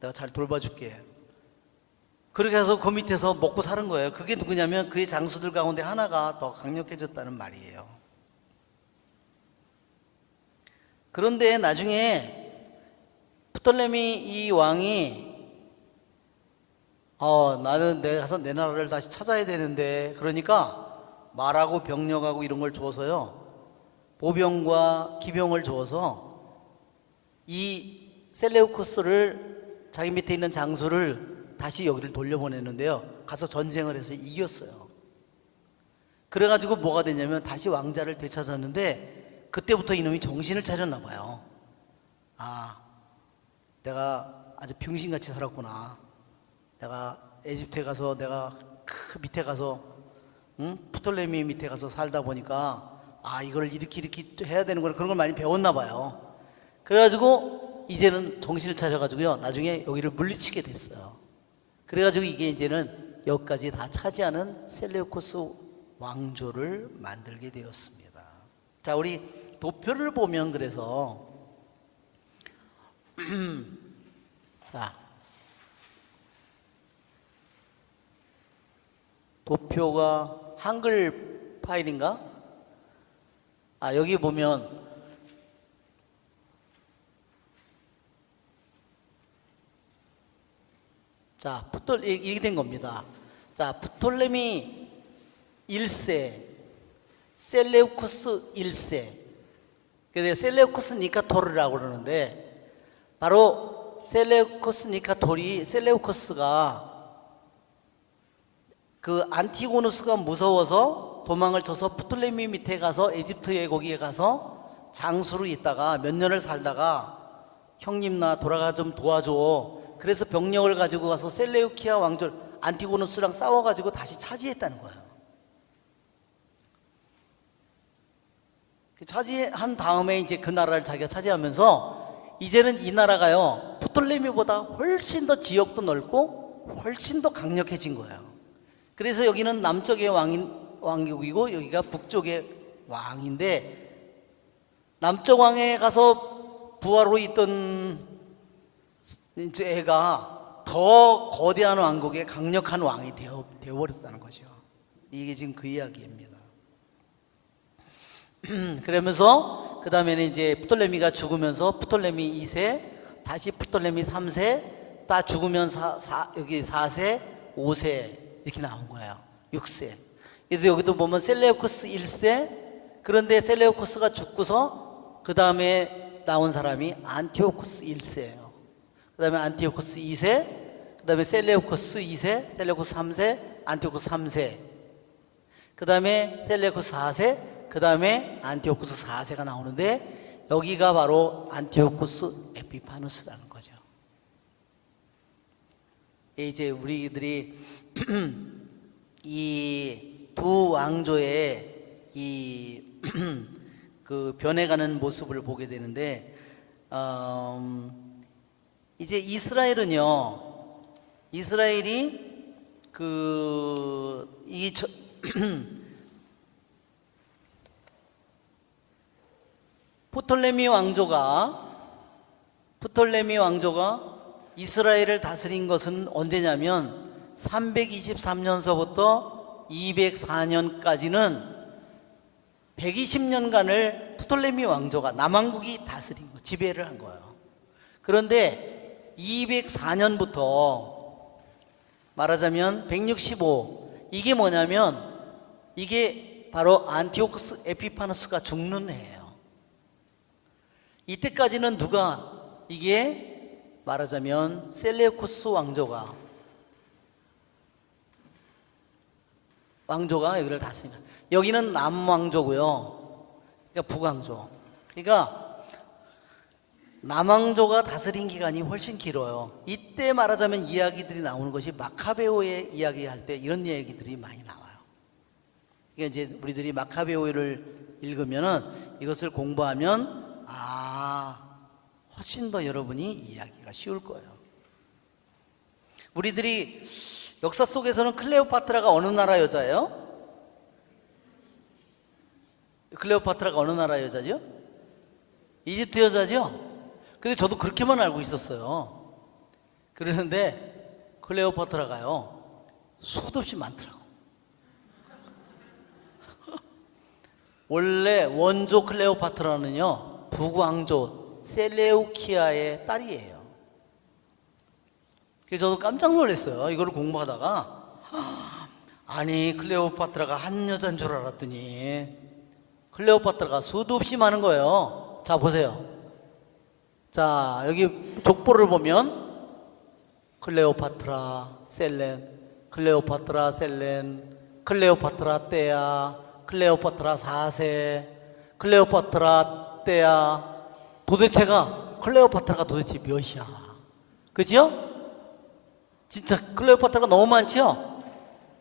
내가 잘 돌봐줄게. 그렇게 해서 그 밑에서 먹고 사는 거예요. 그게 누구냐면 그의 장수들 가운데 하나가 더 강력해졌다는 말이에요. 그런데 나중에 프톨레미 이 왕이 나는 내가 가서 내 나라를 다시 찾아야 되는데, 그러니까 말하고 병력하고 이런 걸 주어서요, 보병과 기병을 주어서 이 셀레우쿠스를, 자기 밑에 있는 장수를 다시 여기를 돌려보내는데요, 가서 전쟁을 해서 이겼어요. 그래가지고 뭐가 됐냐면 다시 왕자를 되찾았는데, 그때부터 이놈이 정신을 차렸나 봐요. 내가 아주 병신같이 살았구나. 내가 에집트에 가서 내가 그 밑에 가서 프톨레미 밑에 가서 살다 보니까 이걸 이렇게 해야 되는 거는, 그런 걸 많이 배웠나 봐요. 그래가지고 이제는 정신을 차려가지고요, 나중에 여기를 물리치게 됐어요. 그래가지고 이게 이제는 여기까지 다 차지하는 셀레우코스 왕조를 만들게 되었습니다. 자, 우리 도표를 보면 그래서 자, 도표가 한글 파일인가? 여기 보면 자, 이렇게 된 겁니다. 자, 프톨레미 1세, 셀레우쿠스 1세. 그래서 셀레우쿠스 니카토르라고 그러는데, 바로 셀레우쿠스 니카토르이, 셀레우쿠스가 그 안티고누스가 무서워서 도망을 쳐서 프톨레미 밑에 가서 에집트에 거기에 가서 장수로 있다가 몇 년을 살다가, 형님 나 돌아가 좀 도와줘. 그래서 병력을 가지고 가서 셀레우키아 왕조 안티고누스랑 싸워가지고 다시 차지했다는 거예요. 차지한 다음에 이제 그 나라를 자기가 차지하면서 이제는 이 나라가요, 프톨레미보다 훨씬 더 지역도 넓고 훨씬 더 강력해진 거예요. 그래서 여기는 남쪽의 왕국이고 여기가 북쪽의 왕인데, 남쪽 왕에 가서 부하로 있던 애가 더 거대한 왕국의 강력한 왕이 되어버렸다는 거죠. 이게 지금 그 이야기입니다. 그러면서 그 다음에는 이제 프톨레미가 죽으면서 프톨레미 2세, 다시 프톨레미 3세, 다 죽으면 여기 4세, 5세 이렇게 나온 거예요. 6세. 그래서 여기도 보면 셀레우쿠스 1세, 그런데 셀레우쿠스가 죽고서 그 다음에 나온 사람이 안티오쿠스 1세예요. 그 다음에 안티오쿠스 2세, 그 다음에 셀레우쿠스 2세, 셀레우쿠스 3세, 안티오쿠스 3세, 그 다음에 셀레우쿠스 4세, 그 다음에 안티오쿠스 4세가 나오는데, 여기가 바로 안티오쿠스 에피파누스라는 거죠. 이제 우리들이 이 두 왕조의 이 그 변해가는 모습을 보게 되는데, 이제 이스라엘이 프톨레미 왕조가 이스라엘을 다스린 것은 언제냐면 323년서부터 204년까지는 120년간을 프톨레미 왕조가, 남왕국이 다스린 거, 지배를 한 거예요. 그런데 204년부터 말하자면 165, 이게 뭐냐면 이게 바로 안티오쿠스 에피파누스가 죽는 해예요. 이때까지는 이게 말하자면 셀레우쿠스 왕조가 여기를 다스리는, 여기는 남왕조고요, 그러니까 북왕조. 그러니까 남왕조가 다스린 기간이 훨씬 길어요. 이때 말하자면 이야기들이 나오는 것이 마카베오의 이야기할 때 이런 얘기들이 많이 나와요. 그러니까 이제 우리들이 마카베오를 읽으면은, 이것을 공부하면 훨씬 더 여러분이 이해하기가 쉬울 거예요. 우리들이 역사 속에서는 클레오파트라가 어느 나라 여자예요? 클레오파트라가 어느 나라 여자죠? 이집트 여자죠? 근데 저도 그렇게만 알고 있었어요. 그러는데 클레오파트라가요, 수도 없이 많더라고. 원래 원조 클레오파트라는요, 북왕조 셀레우키아의 딸이에요. 그래서 저도 깜짝 놀랐어요. 이거를 공부하다가 아니 클레오파트라가 한 여자인 줄 알았더니 클레오파트라가 수도 없이 많은 거예요. 자 보세요. 자 여기 족보를 보면 클레오파트라 셀렌, 클레오파트라 셀렌, 클레오파트라 때야, 클레오파트라 4세, 클레오파트라 때야. 도대체가 클레오파트라가 도대체 몇이야? 그죠? 진짜 클레오파트라가 너무 많죠?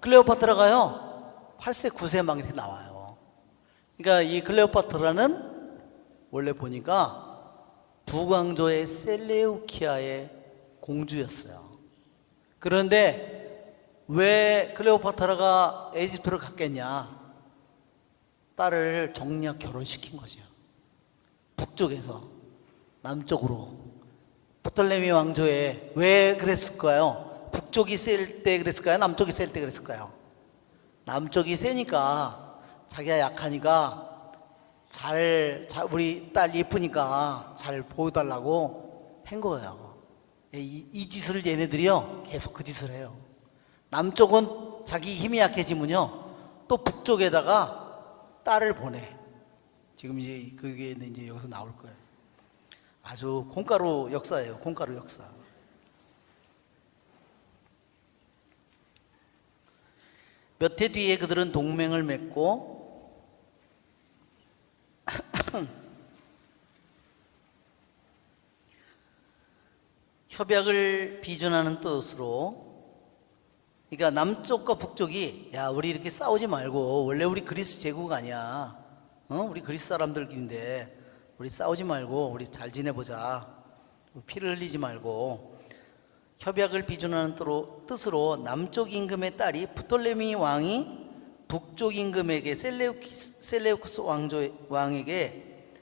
클레오파트라가요 8세 9세 막 이렇게 나와요. 그러니까 이 클레오파트라는 원래 보니까 북왕조의 셀레우키아의 공주였어요. 그런데 왜 클레오파트라가 에집트로 갔겠냐? 딸을 정략 결혼시킨 거죠. 북쪽에서 남쪽으로. 프톨레미 왕조에 왜 그랬을까요? 북쪽이 셀 때 그랬을까요? 남쪽이 셀 때 그랬을까요? 남쪽이 세니까 자기가 약하니까 우리 딸 예쁘니까 잘 보여달라고 한 거예요. 이 짓을 얘네들이요 계속 그 짓을 해요. 남쪽은 자기 힘이 약해지면요 또 북쪽에다가 딸을 보내. 지금 이제 그게 이제 여기서 나올 거예요. 아주 콩가루 역사예요. 콩가루 역사. 몇 해 뒤에 그들은 동맹을 맺고 협약을 비준하는 뜻으로, 그러니까 남쪽과 북쪽이 야 우리 이렇게 싸우지 말고, 원래 우리 그리스 제국 아니야, 우리 그리스 사람들인데 우리 싸우지 말고 우리 잘 지내보자, 피를 흘리지 말고, 협약을 비준하는 뜻으로 남쪽 임금의 딸이 프톨레미 왕이 북쪽 임금에게 셀레우쿠스 왕에게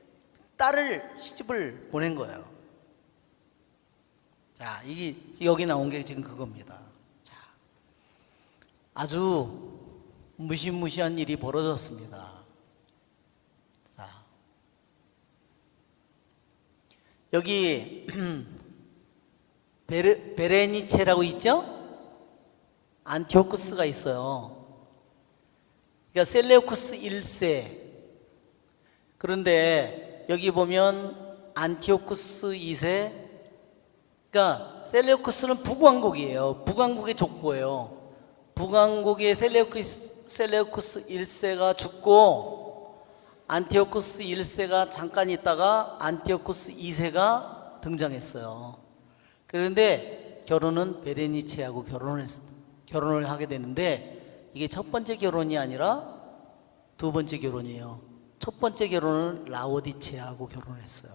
딸을 시집을 보낸 거예요. 자, 이게 여기 나온 게 지금 그겁니다. 자, 아주 무시무시한 일이 벌어졌습니다. 자, 여기 베레니체라고 있죠? 안티오쿠스가 있어요. 그러니까 셀레우쿠스 1세. 그런데 여기 보면 안티오쿠스 2세. 그러니까 셀레우쿠스는 북왕국이에요. 북왕국의 족보예요. 북왕국의 셀레우쿠스 1세가 죽고 안티오쿠스 1세가 잠깐 있다가 안티오쿠스 2세가 등장했어요. 그런데 결혼은 베레니체하고 결혼을 하게 되는데, 이게 첫 번째 결혼이 아니라 두 번째 결혼이에요. 첫 번째 결혼은 라오디체하고 결혼했어요.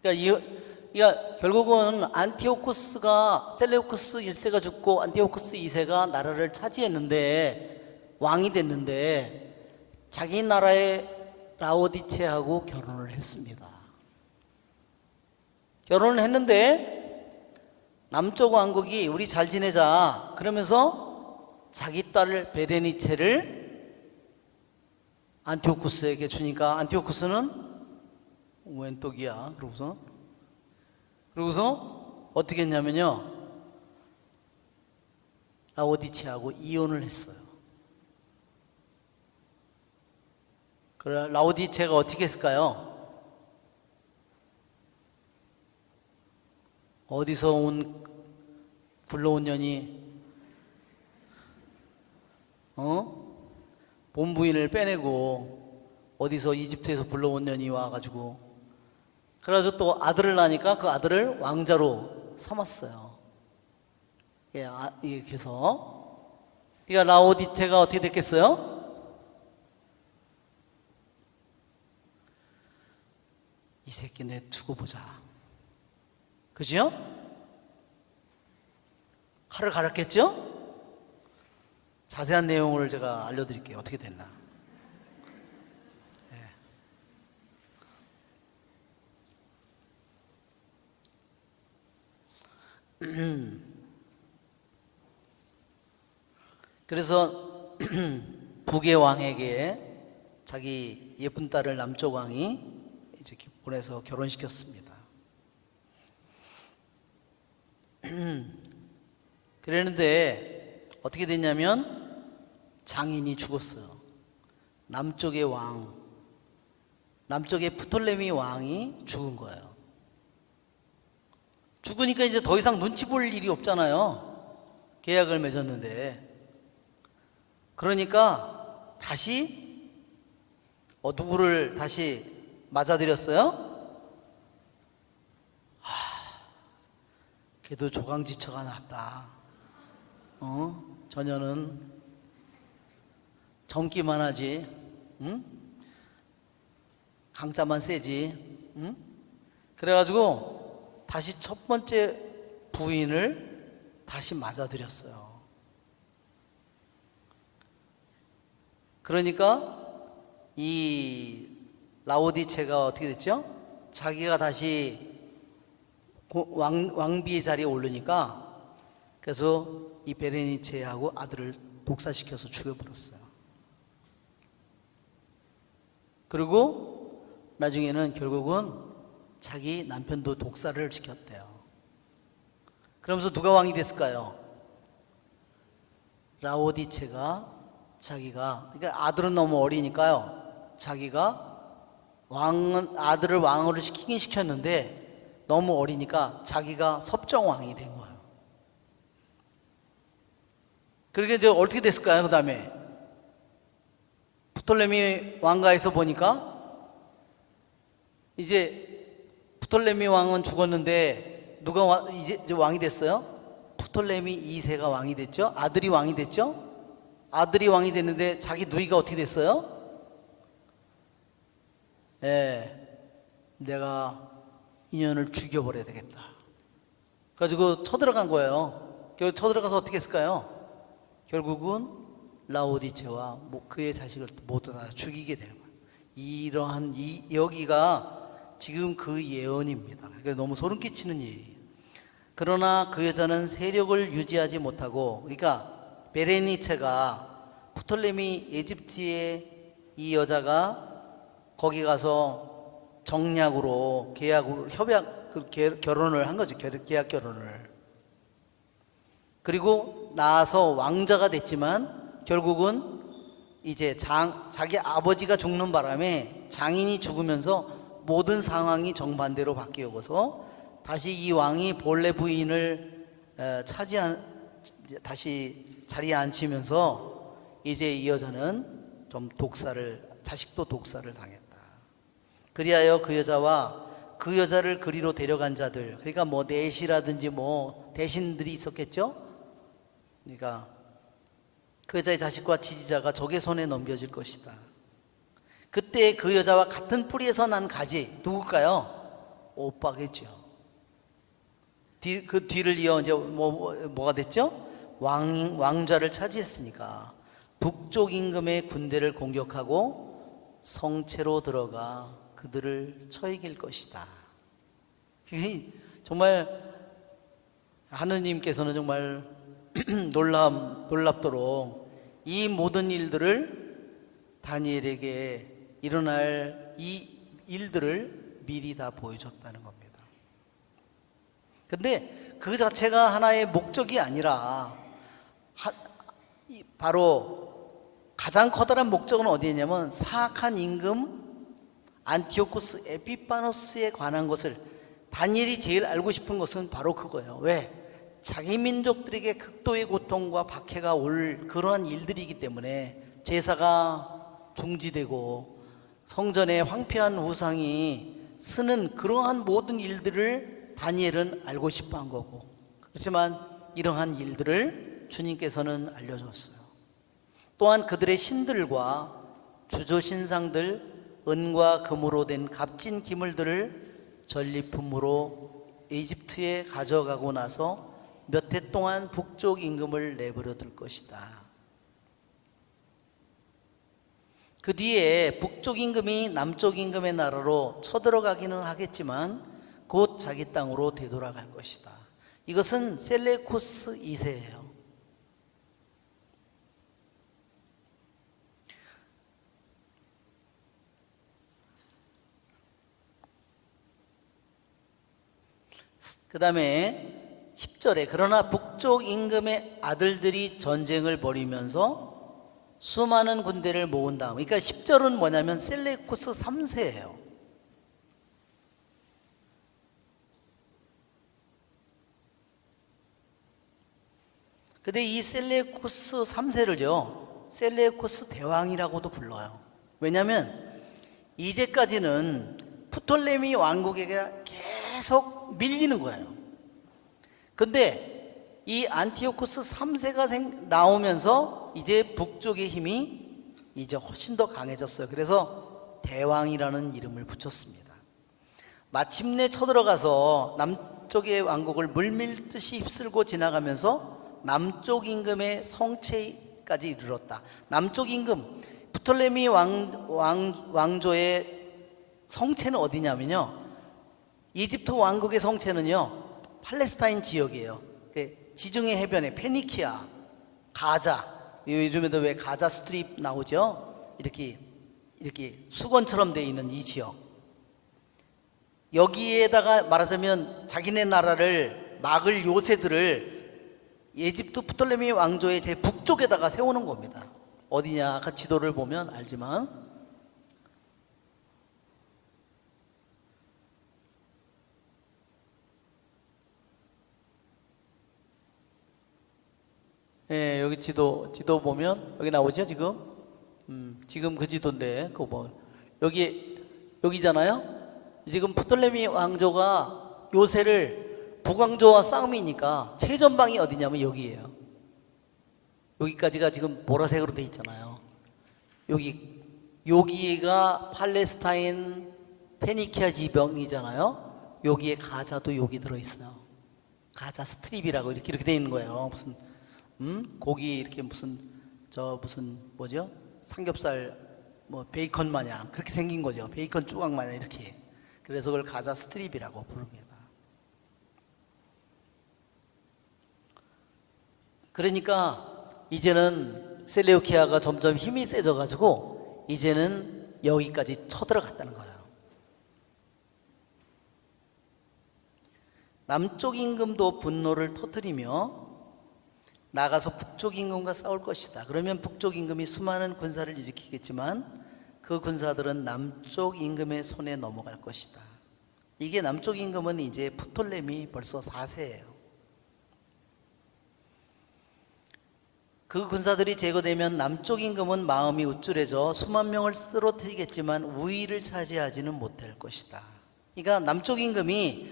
그러니까 결국은 안티오쿠스가, 셀레우쿠스 1세가 죽고 안티오쿠스 2세가 나라를 차지했는데 왕이 됐는데 자기 나라의 라오디체하고 결혼을 했습니다. 결혼을 했는데 남쪽 왕국이 우리 잘 지내자 그러면서 자기 딸을 베레니체를 안티오쿠스에게 주니까 안티오쿠스는 웬 떡이야. 그러고서 어떻게 했냐면요, 라오디체하고 이혼을 했어요. 그래, 라오디체가 어떻게 했을까요? 어디서 불러온 년이 본부인을 빼내고 어디서 이집트에서 불러온 년이 와가지고, 그래가지고 또 아들을 낳으니까 그 아들을 왕자로 삼았어요. 이렇게 해서, 그러니까 라오디체가 어떻게 됐겠어요? 이 새끼 내 두고 보자, 그죠? 칼을 갈았겠죠? 자세한 내용을 제가 알려드릴게요. 어떻게 됐나. 그래서 북의 왕에게 자기 예쁜 딸을 남쪽 왕이 이제 보내서 결혼시켰습니다. 그랬는데 어떻게 됐냐면 장인이 죽었어요. 남쪽의 왕, 남쪽의 프톨레미 왕이 죽은 거예요. 죽으니까 이제 더 이상 눈치 볼 일이 없잖아요. 계약을 맺었는데. 그러니까 다시 누구를 다시 맞아들였어요? 걔도 조강지처가 낫다. 저녀는 젊기만 하지, 응? 강자만 세지, 응? 그래가지고 다시 첫 번째 부인을 다시 맞아들였어요. 그러니까 이 라오디체가 어떻게 됐죠? 자기가 다시 왕비의 자리에 오르니까 그래서 이 베레니체하고 아들을 독사시켜서 죽여버렸어요. 그리고 나중에는 결국은 자기 남편도 독사를 시켰대요. 그러면서 누가 왕이 됐을까요? 라오디체가 자기가, 그러니까 아들은 너무 어리니까요. 자기가 아들을 왕으로 시키긴 시켰는데 너무 어리니까 자기가 섭정왕이 된 거예요. 그러게 이제 어떻게 됐을까요? 그 다음에 프톨레미 왕가에서 보니까 이제 프톨레미 왕은 죽었는데 누가 이제 왕이 됐어요? 프톨레미 2세가 왕이 됐죠. 아들이 왕이 됐죠. 아들이 왕이 됐는데 자기 누이가 어떻게 됐어요? 내가 인연을 죽여버려야 되겠다. 그래가지고 쳐들어간 거예요. 쳐들어가서 어떻게 했을까요? 결국은 라오디체와 그의 자식을 모두 다 죽이게 되는 거예요. 이러한 여기가 지금 그 예언입니다. 그러니까 너무 소름 끼치는 일이에요. 그러나 그 여자는 세력을 유지하지 못하고, 그러니까 베레니체가 프톨레미 이집트의 이 여자가 거기 가서 정략으로 계약으로 결혼을 한 거죠. 계약 결혼을. 그리고 나서 왕자가 됐지만 결국은 이제 자기 아버지가 죽는 바람에 장인이 죽으면서 모든 상황이 정반대로 바뀌어서 다시 이 왕이 본래 부인을 다시 자리에 앉히면서 이제 이 여자는 좀 자식도 독사를 당했다. 그리하여 그 여자와 그 여자를 그리로 데려간 자들, 그러니까 뭐 넷이라든지 뭐 대신들이 있었겠죠. 그러니까 그 여자의 자식과 지지자가 적의 손에 넘겨질 것이다. 그때 그 여자와 같은 뿌리에서 난 가지 누굴까요? 오빠겠죠. 그 뒤를 이어 이제 뭐가 됐죠? 왕좌를 차지했으니까 북쪽 임금의 군대를 공격하고 성체로 들어가 그들을 쳐이길 것이다. 정말 하느님께서는 정말 놀랍도록 이 모든 일들을 다니엘에게 일어날 이 일들을 미리 다 보여줬다는 겁니다. 근데 그 자체가 하나의 목적이 아니라 바로 가장 커다란 목적은 어디냐면 사악한 임금 안티오쿠스 에피파노스에 관한 것을 다니엘이 제일 알고 싶은 것은 바로 그거예요. 왜? 자기 민족들에게 극도의 고통과 박해가 올 그러한 일들이기 때문에 제사가 중지되고 성전에 황폐한 우상이 쓰는 그러한 모든 일들을 다니엘은 알고 싶어 한 거고, 그렇지만 이러한 일들을 주님께서는 알려줬어요. 또한 그들의 신들과 주조신상들, 은과 금으로 된 값진 기물들을 전리품으로 이집트에 가져가고 나서 몇 해 동안 북쪽 임금을 내버려 둘 것이다. 그 뒤에 북쪽 임금이 남쪽 임금의 나라로 쳐들어가기는 하겠지만 곧 자기 땅으로 되돌아갈 것이다. 이것은 셀레우코스 2세예요. 그 다음에 10절에 그러나 북쪽 임금의 아들들이 전쟁을 벌이면서 수많은 군대를 모은 다음, 그러니까 10절은 뭐냐면 셀레우코스 3세예요. 근데 이 셀레우코스 3세를요 셀레우코스 대왕이라고도 불러요. 왜냐하면 이제까지는 프톨레미 왕국에게 계속 밀리는 거예요. 근데 이 안티오코스 3세가 나오면서 이제 북쪽의 힘이 이제 훨씬 더 강해졌어요. 그래서 대왕이라는 이름을 붙였습니다. 마침내 쳐들어가서 남쪽의 왕국을 물밀듯이 휩쓸고 지나가면서 남쪽 임금의 성체까지 이르렀다. 남쪽 임금 프톨레미 왕조의 성체는 어디냐면요, 이집트 왕국의 성체는요 팔레스타인 지역이에요. 지중해 해변에 페니키아, 가자, 요즘에도 왜 가자 스트립 나오죠? 이렇게 수건처럼 돼 있는 이 지역, 여기에다가 말하자면 자기네 나라를 막을 요새들을 이집트 프톨레미 왕조의 제 북쪽에다가 세우는 겁니다. 어디냐? 아까 지도를 보면 알지만 예, 여기 지도 보면 여기 나오죠 지금. 지금 그 지도인데 그거 뭐 여기잖아요. 지금 프톨레미 왕조가 요새를 북왕조와 싸움이니까 최전방이 어디냐면 여기예요. 여기까지가 지금 보라색으로 돼 있잖아요. 여기가 팔레스타인 페니키아 지방이잖아요. 여기에 가자도 여기 들어 있어요. 가자 스트립이라고 이렇게 돼 있는 거예요. 무슨 고기 이렇게 무슨 뭐죠? 삼겹살 뭐 베이컨 마냥 그렇게 생긴 거죠. 베이컨 조각 마냥 이렇게. 그래서 그걸 가자 스트립이라고 부릅니다. 그러니까 이제는 셀레우키아가 점점 힘이 세져 가지고 이제는 여기까지 쳐들어갔다는 거예요. 남쪽 임금도 분노를 터뜨리며 나가서 북쪽 임금과 싸울 것이다. 그러면 북쪽 임금이 수많은 군사를 일으키겠지만 그 군사들은 남쪽 임금의 손에 넘어갈 것이다. 이게 남쪽 임금은 이제 프톨레미 벌써 4세예요. 그 군사들이 제거되면 남쪽 임금은 마음이 우쭐해져 수만 명을 쓰러뜨리겠지만 우위를 차지하지는 못할 것이다. 그러니까 남쪽 임금이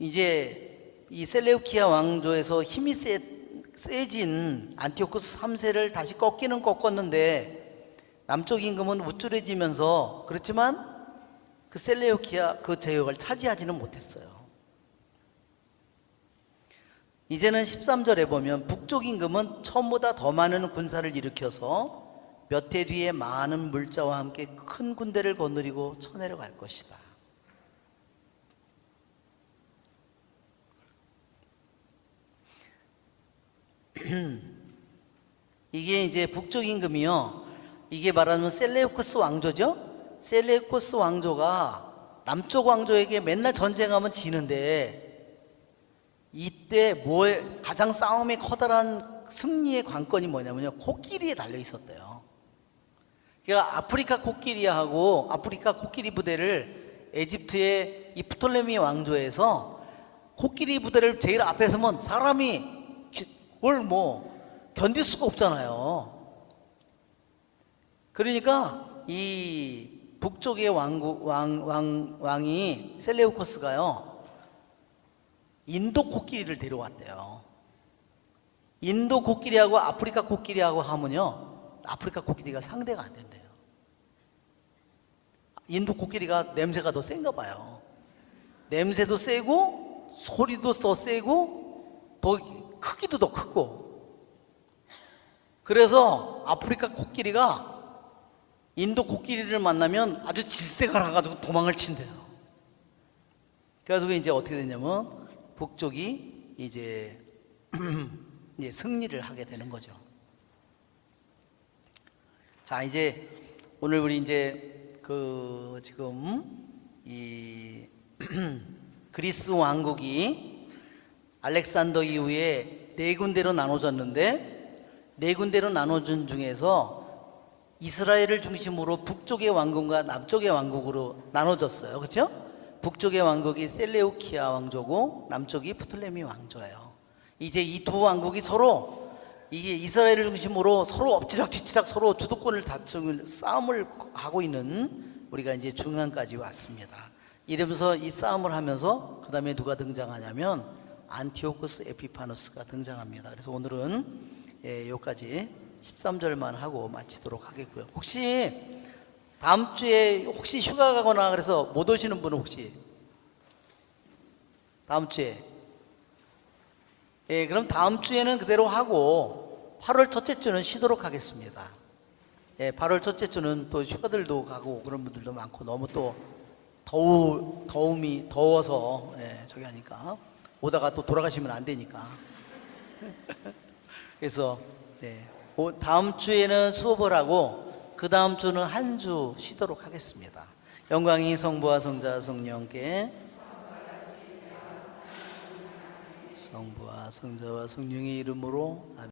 이제 이 셀레우키아 왕조에서 힘이 세진 안티오코스 3세를 다시 꺾기는 꺾었는데 남쪽 임금은 우쭐해지면서 그렇지만 그 셀레우키아 그 제역을 차지하지는 못했어요. 이제는 13절에 보면 북쪽 임금은 처음보다 더 많은 군사를 일으켜서 몇 해 뒤에 많은 물자와 함께 큰 군대를 거느리고 쳐내려갈 것이다. 이게 이제 북쪽 임금이요, 이게 말하는 셀레우코스 왕조죠. 셀레우코스 왕조가 남쪽 왕조에게 맨날 전쟁하면 지는데 이때 가장 싸움의 커다란 승리의 관건이 뭐냐면요, 코끼리에 달려 있었대요. 그러니까 아프리카 코끼리하고 아프리카 코끼리 부대를 에집트의 이 프톨레미 왕조에서 코끼리 부대를 제일 앞에 서면 사람이 그걸 견딜 수가 없잖아요. 그러니까 이 북쪽의 왕이 셀레우코스가요 인도 코끼리를 데려왔대요. 인도 코끼리하고 아프리카 코끼리하고 하면요 아프리카 코끼리가 상대가 안 된대요. 인도 코끼리가 냄새가 더 센가 봐요. 냄새도 세고 소리도 더 세고 더 크기도 더 크고. 그래서 아프리카 코끼리가 인도 코끼리를 만나면 아주 질색을 해가지고 도망을 친대요. 그래서 이제 어떻게 됐냐면 북쪽이 이제 예, 승리를 하게 되는 거죠. 자, 이제 오늘 우리 이제 그 지금 이 그리스 왕국이 알렉산더 이후에 네 군데로 나눠졌는데, 네 군데로 나눠진 중에서 이스라엘을 중심으로 북쪽의 왕국과 남쪽의 왕국으로 나눠졌어요. 그렇죠? 북쪽의 왕국이 셀레우키아 왕조고 남쪽이 프톨레미 왕조예요. 이제 이 두 왕국이 서로 이게 이스라엘을 중심으로 서로 엎치락뒤치락 서로 주도권을 다투는 싸움을 하고 있는 우리가 이제 중간까지 왔습니다. 이러면서 이 싸움을 하면서 그 다음에 누가 등장하냐면 안티오쿠스 에피파누스가 등장합니다. 그래서 오늘은 여기까지 13절만 하고 마치도록 하겠고요. 혹시 다음 주에 혹시 휴가 가거나 그래서 못 오시는 분은 혹시 다음 주에 그럼 다음 주에는 그대로 하고 8월 첫째 주는 쉬도록 하겠습니다. 8월 첫째 주는 또 휴가들도 가고 그런 분들도 많고 너무 또 더워서 저기 하니까 오다가 또 돌아가시면 안 되니까 그래서 다음 주에는 수업을 하고 그 다음 주는 한 주 쉬도록 하겠습니다. 영광이 성부와 성자와 성령께 성부와 성자와 성령의 이름으로 아멘.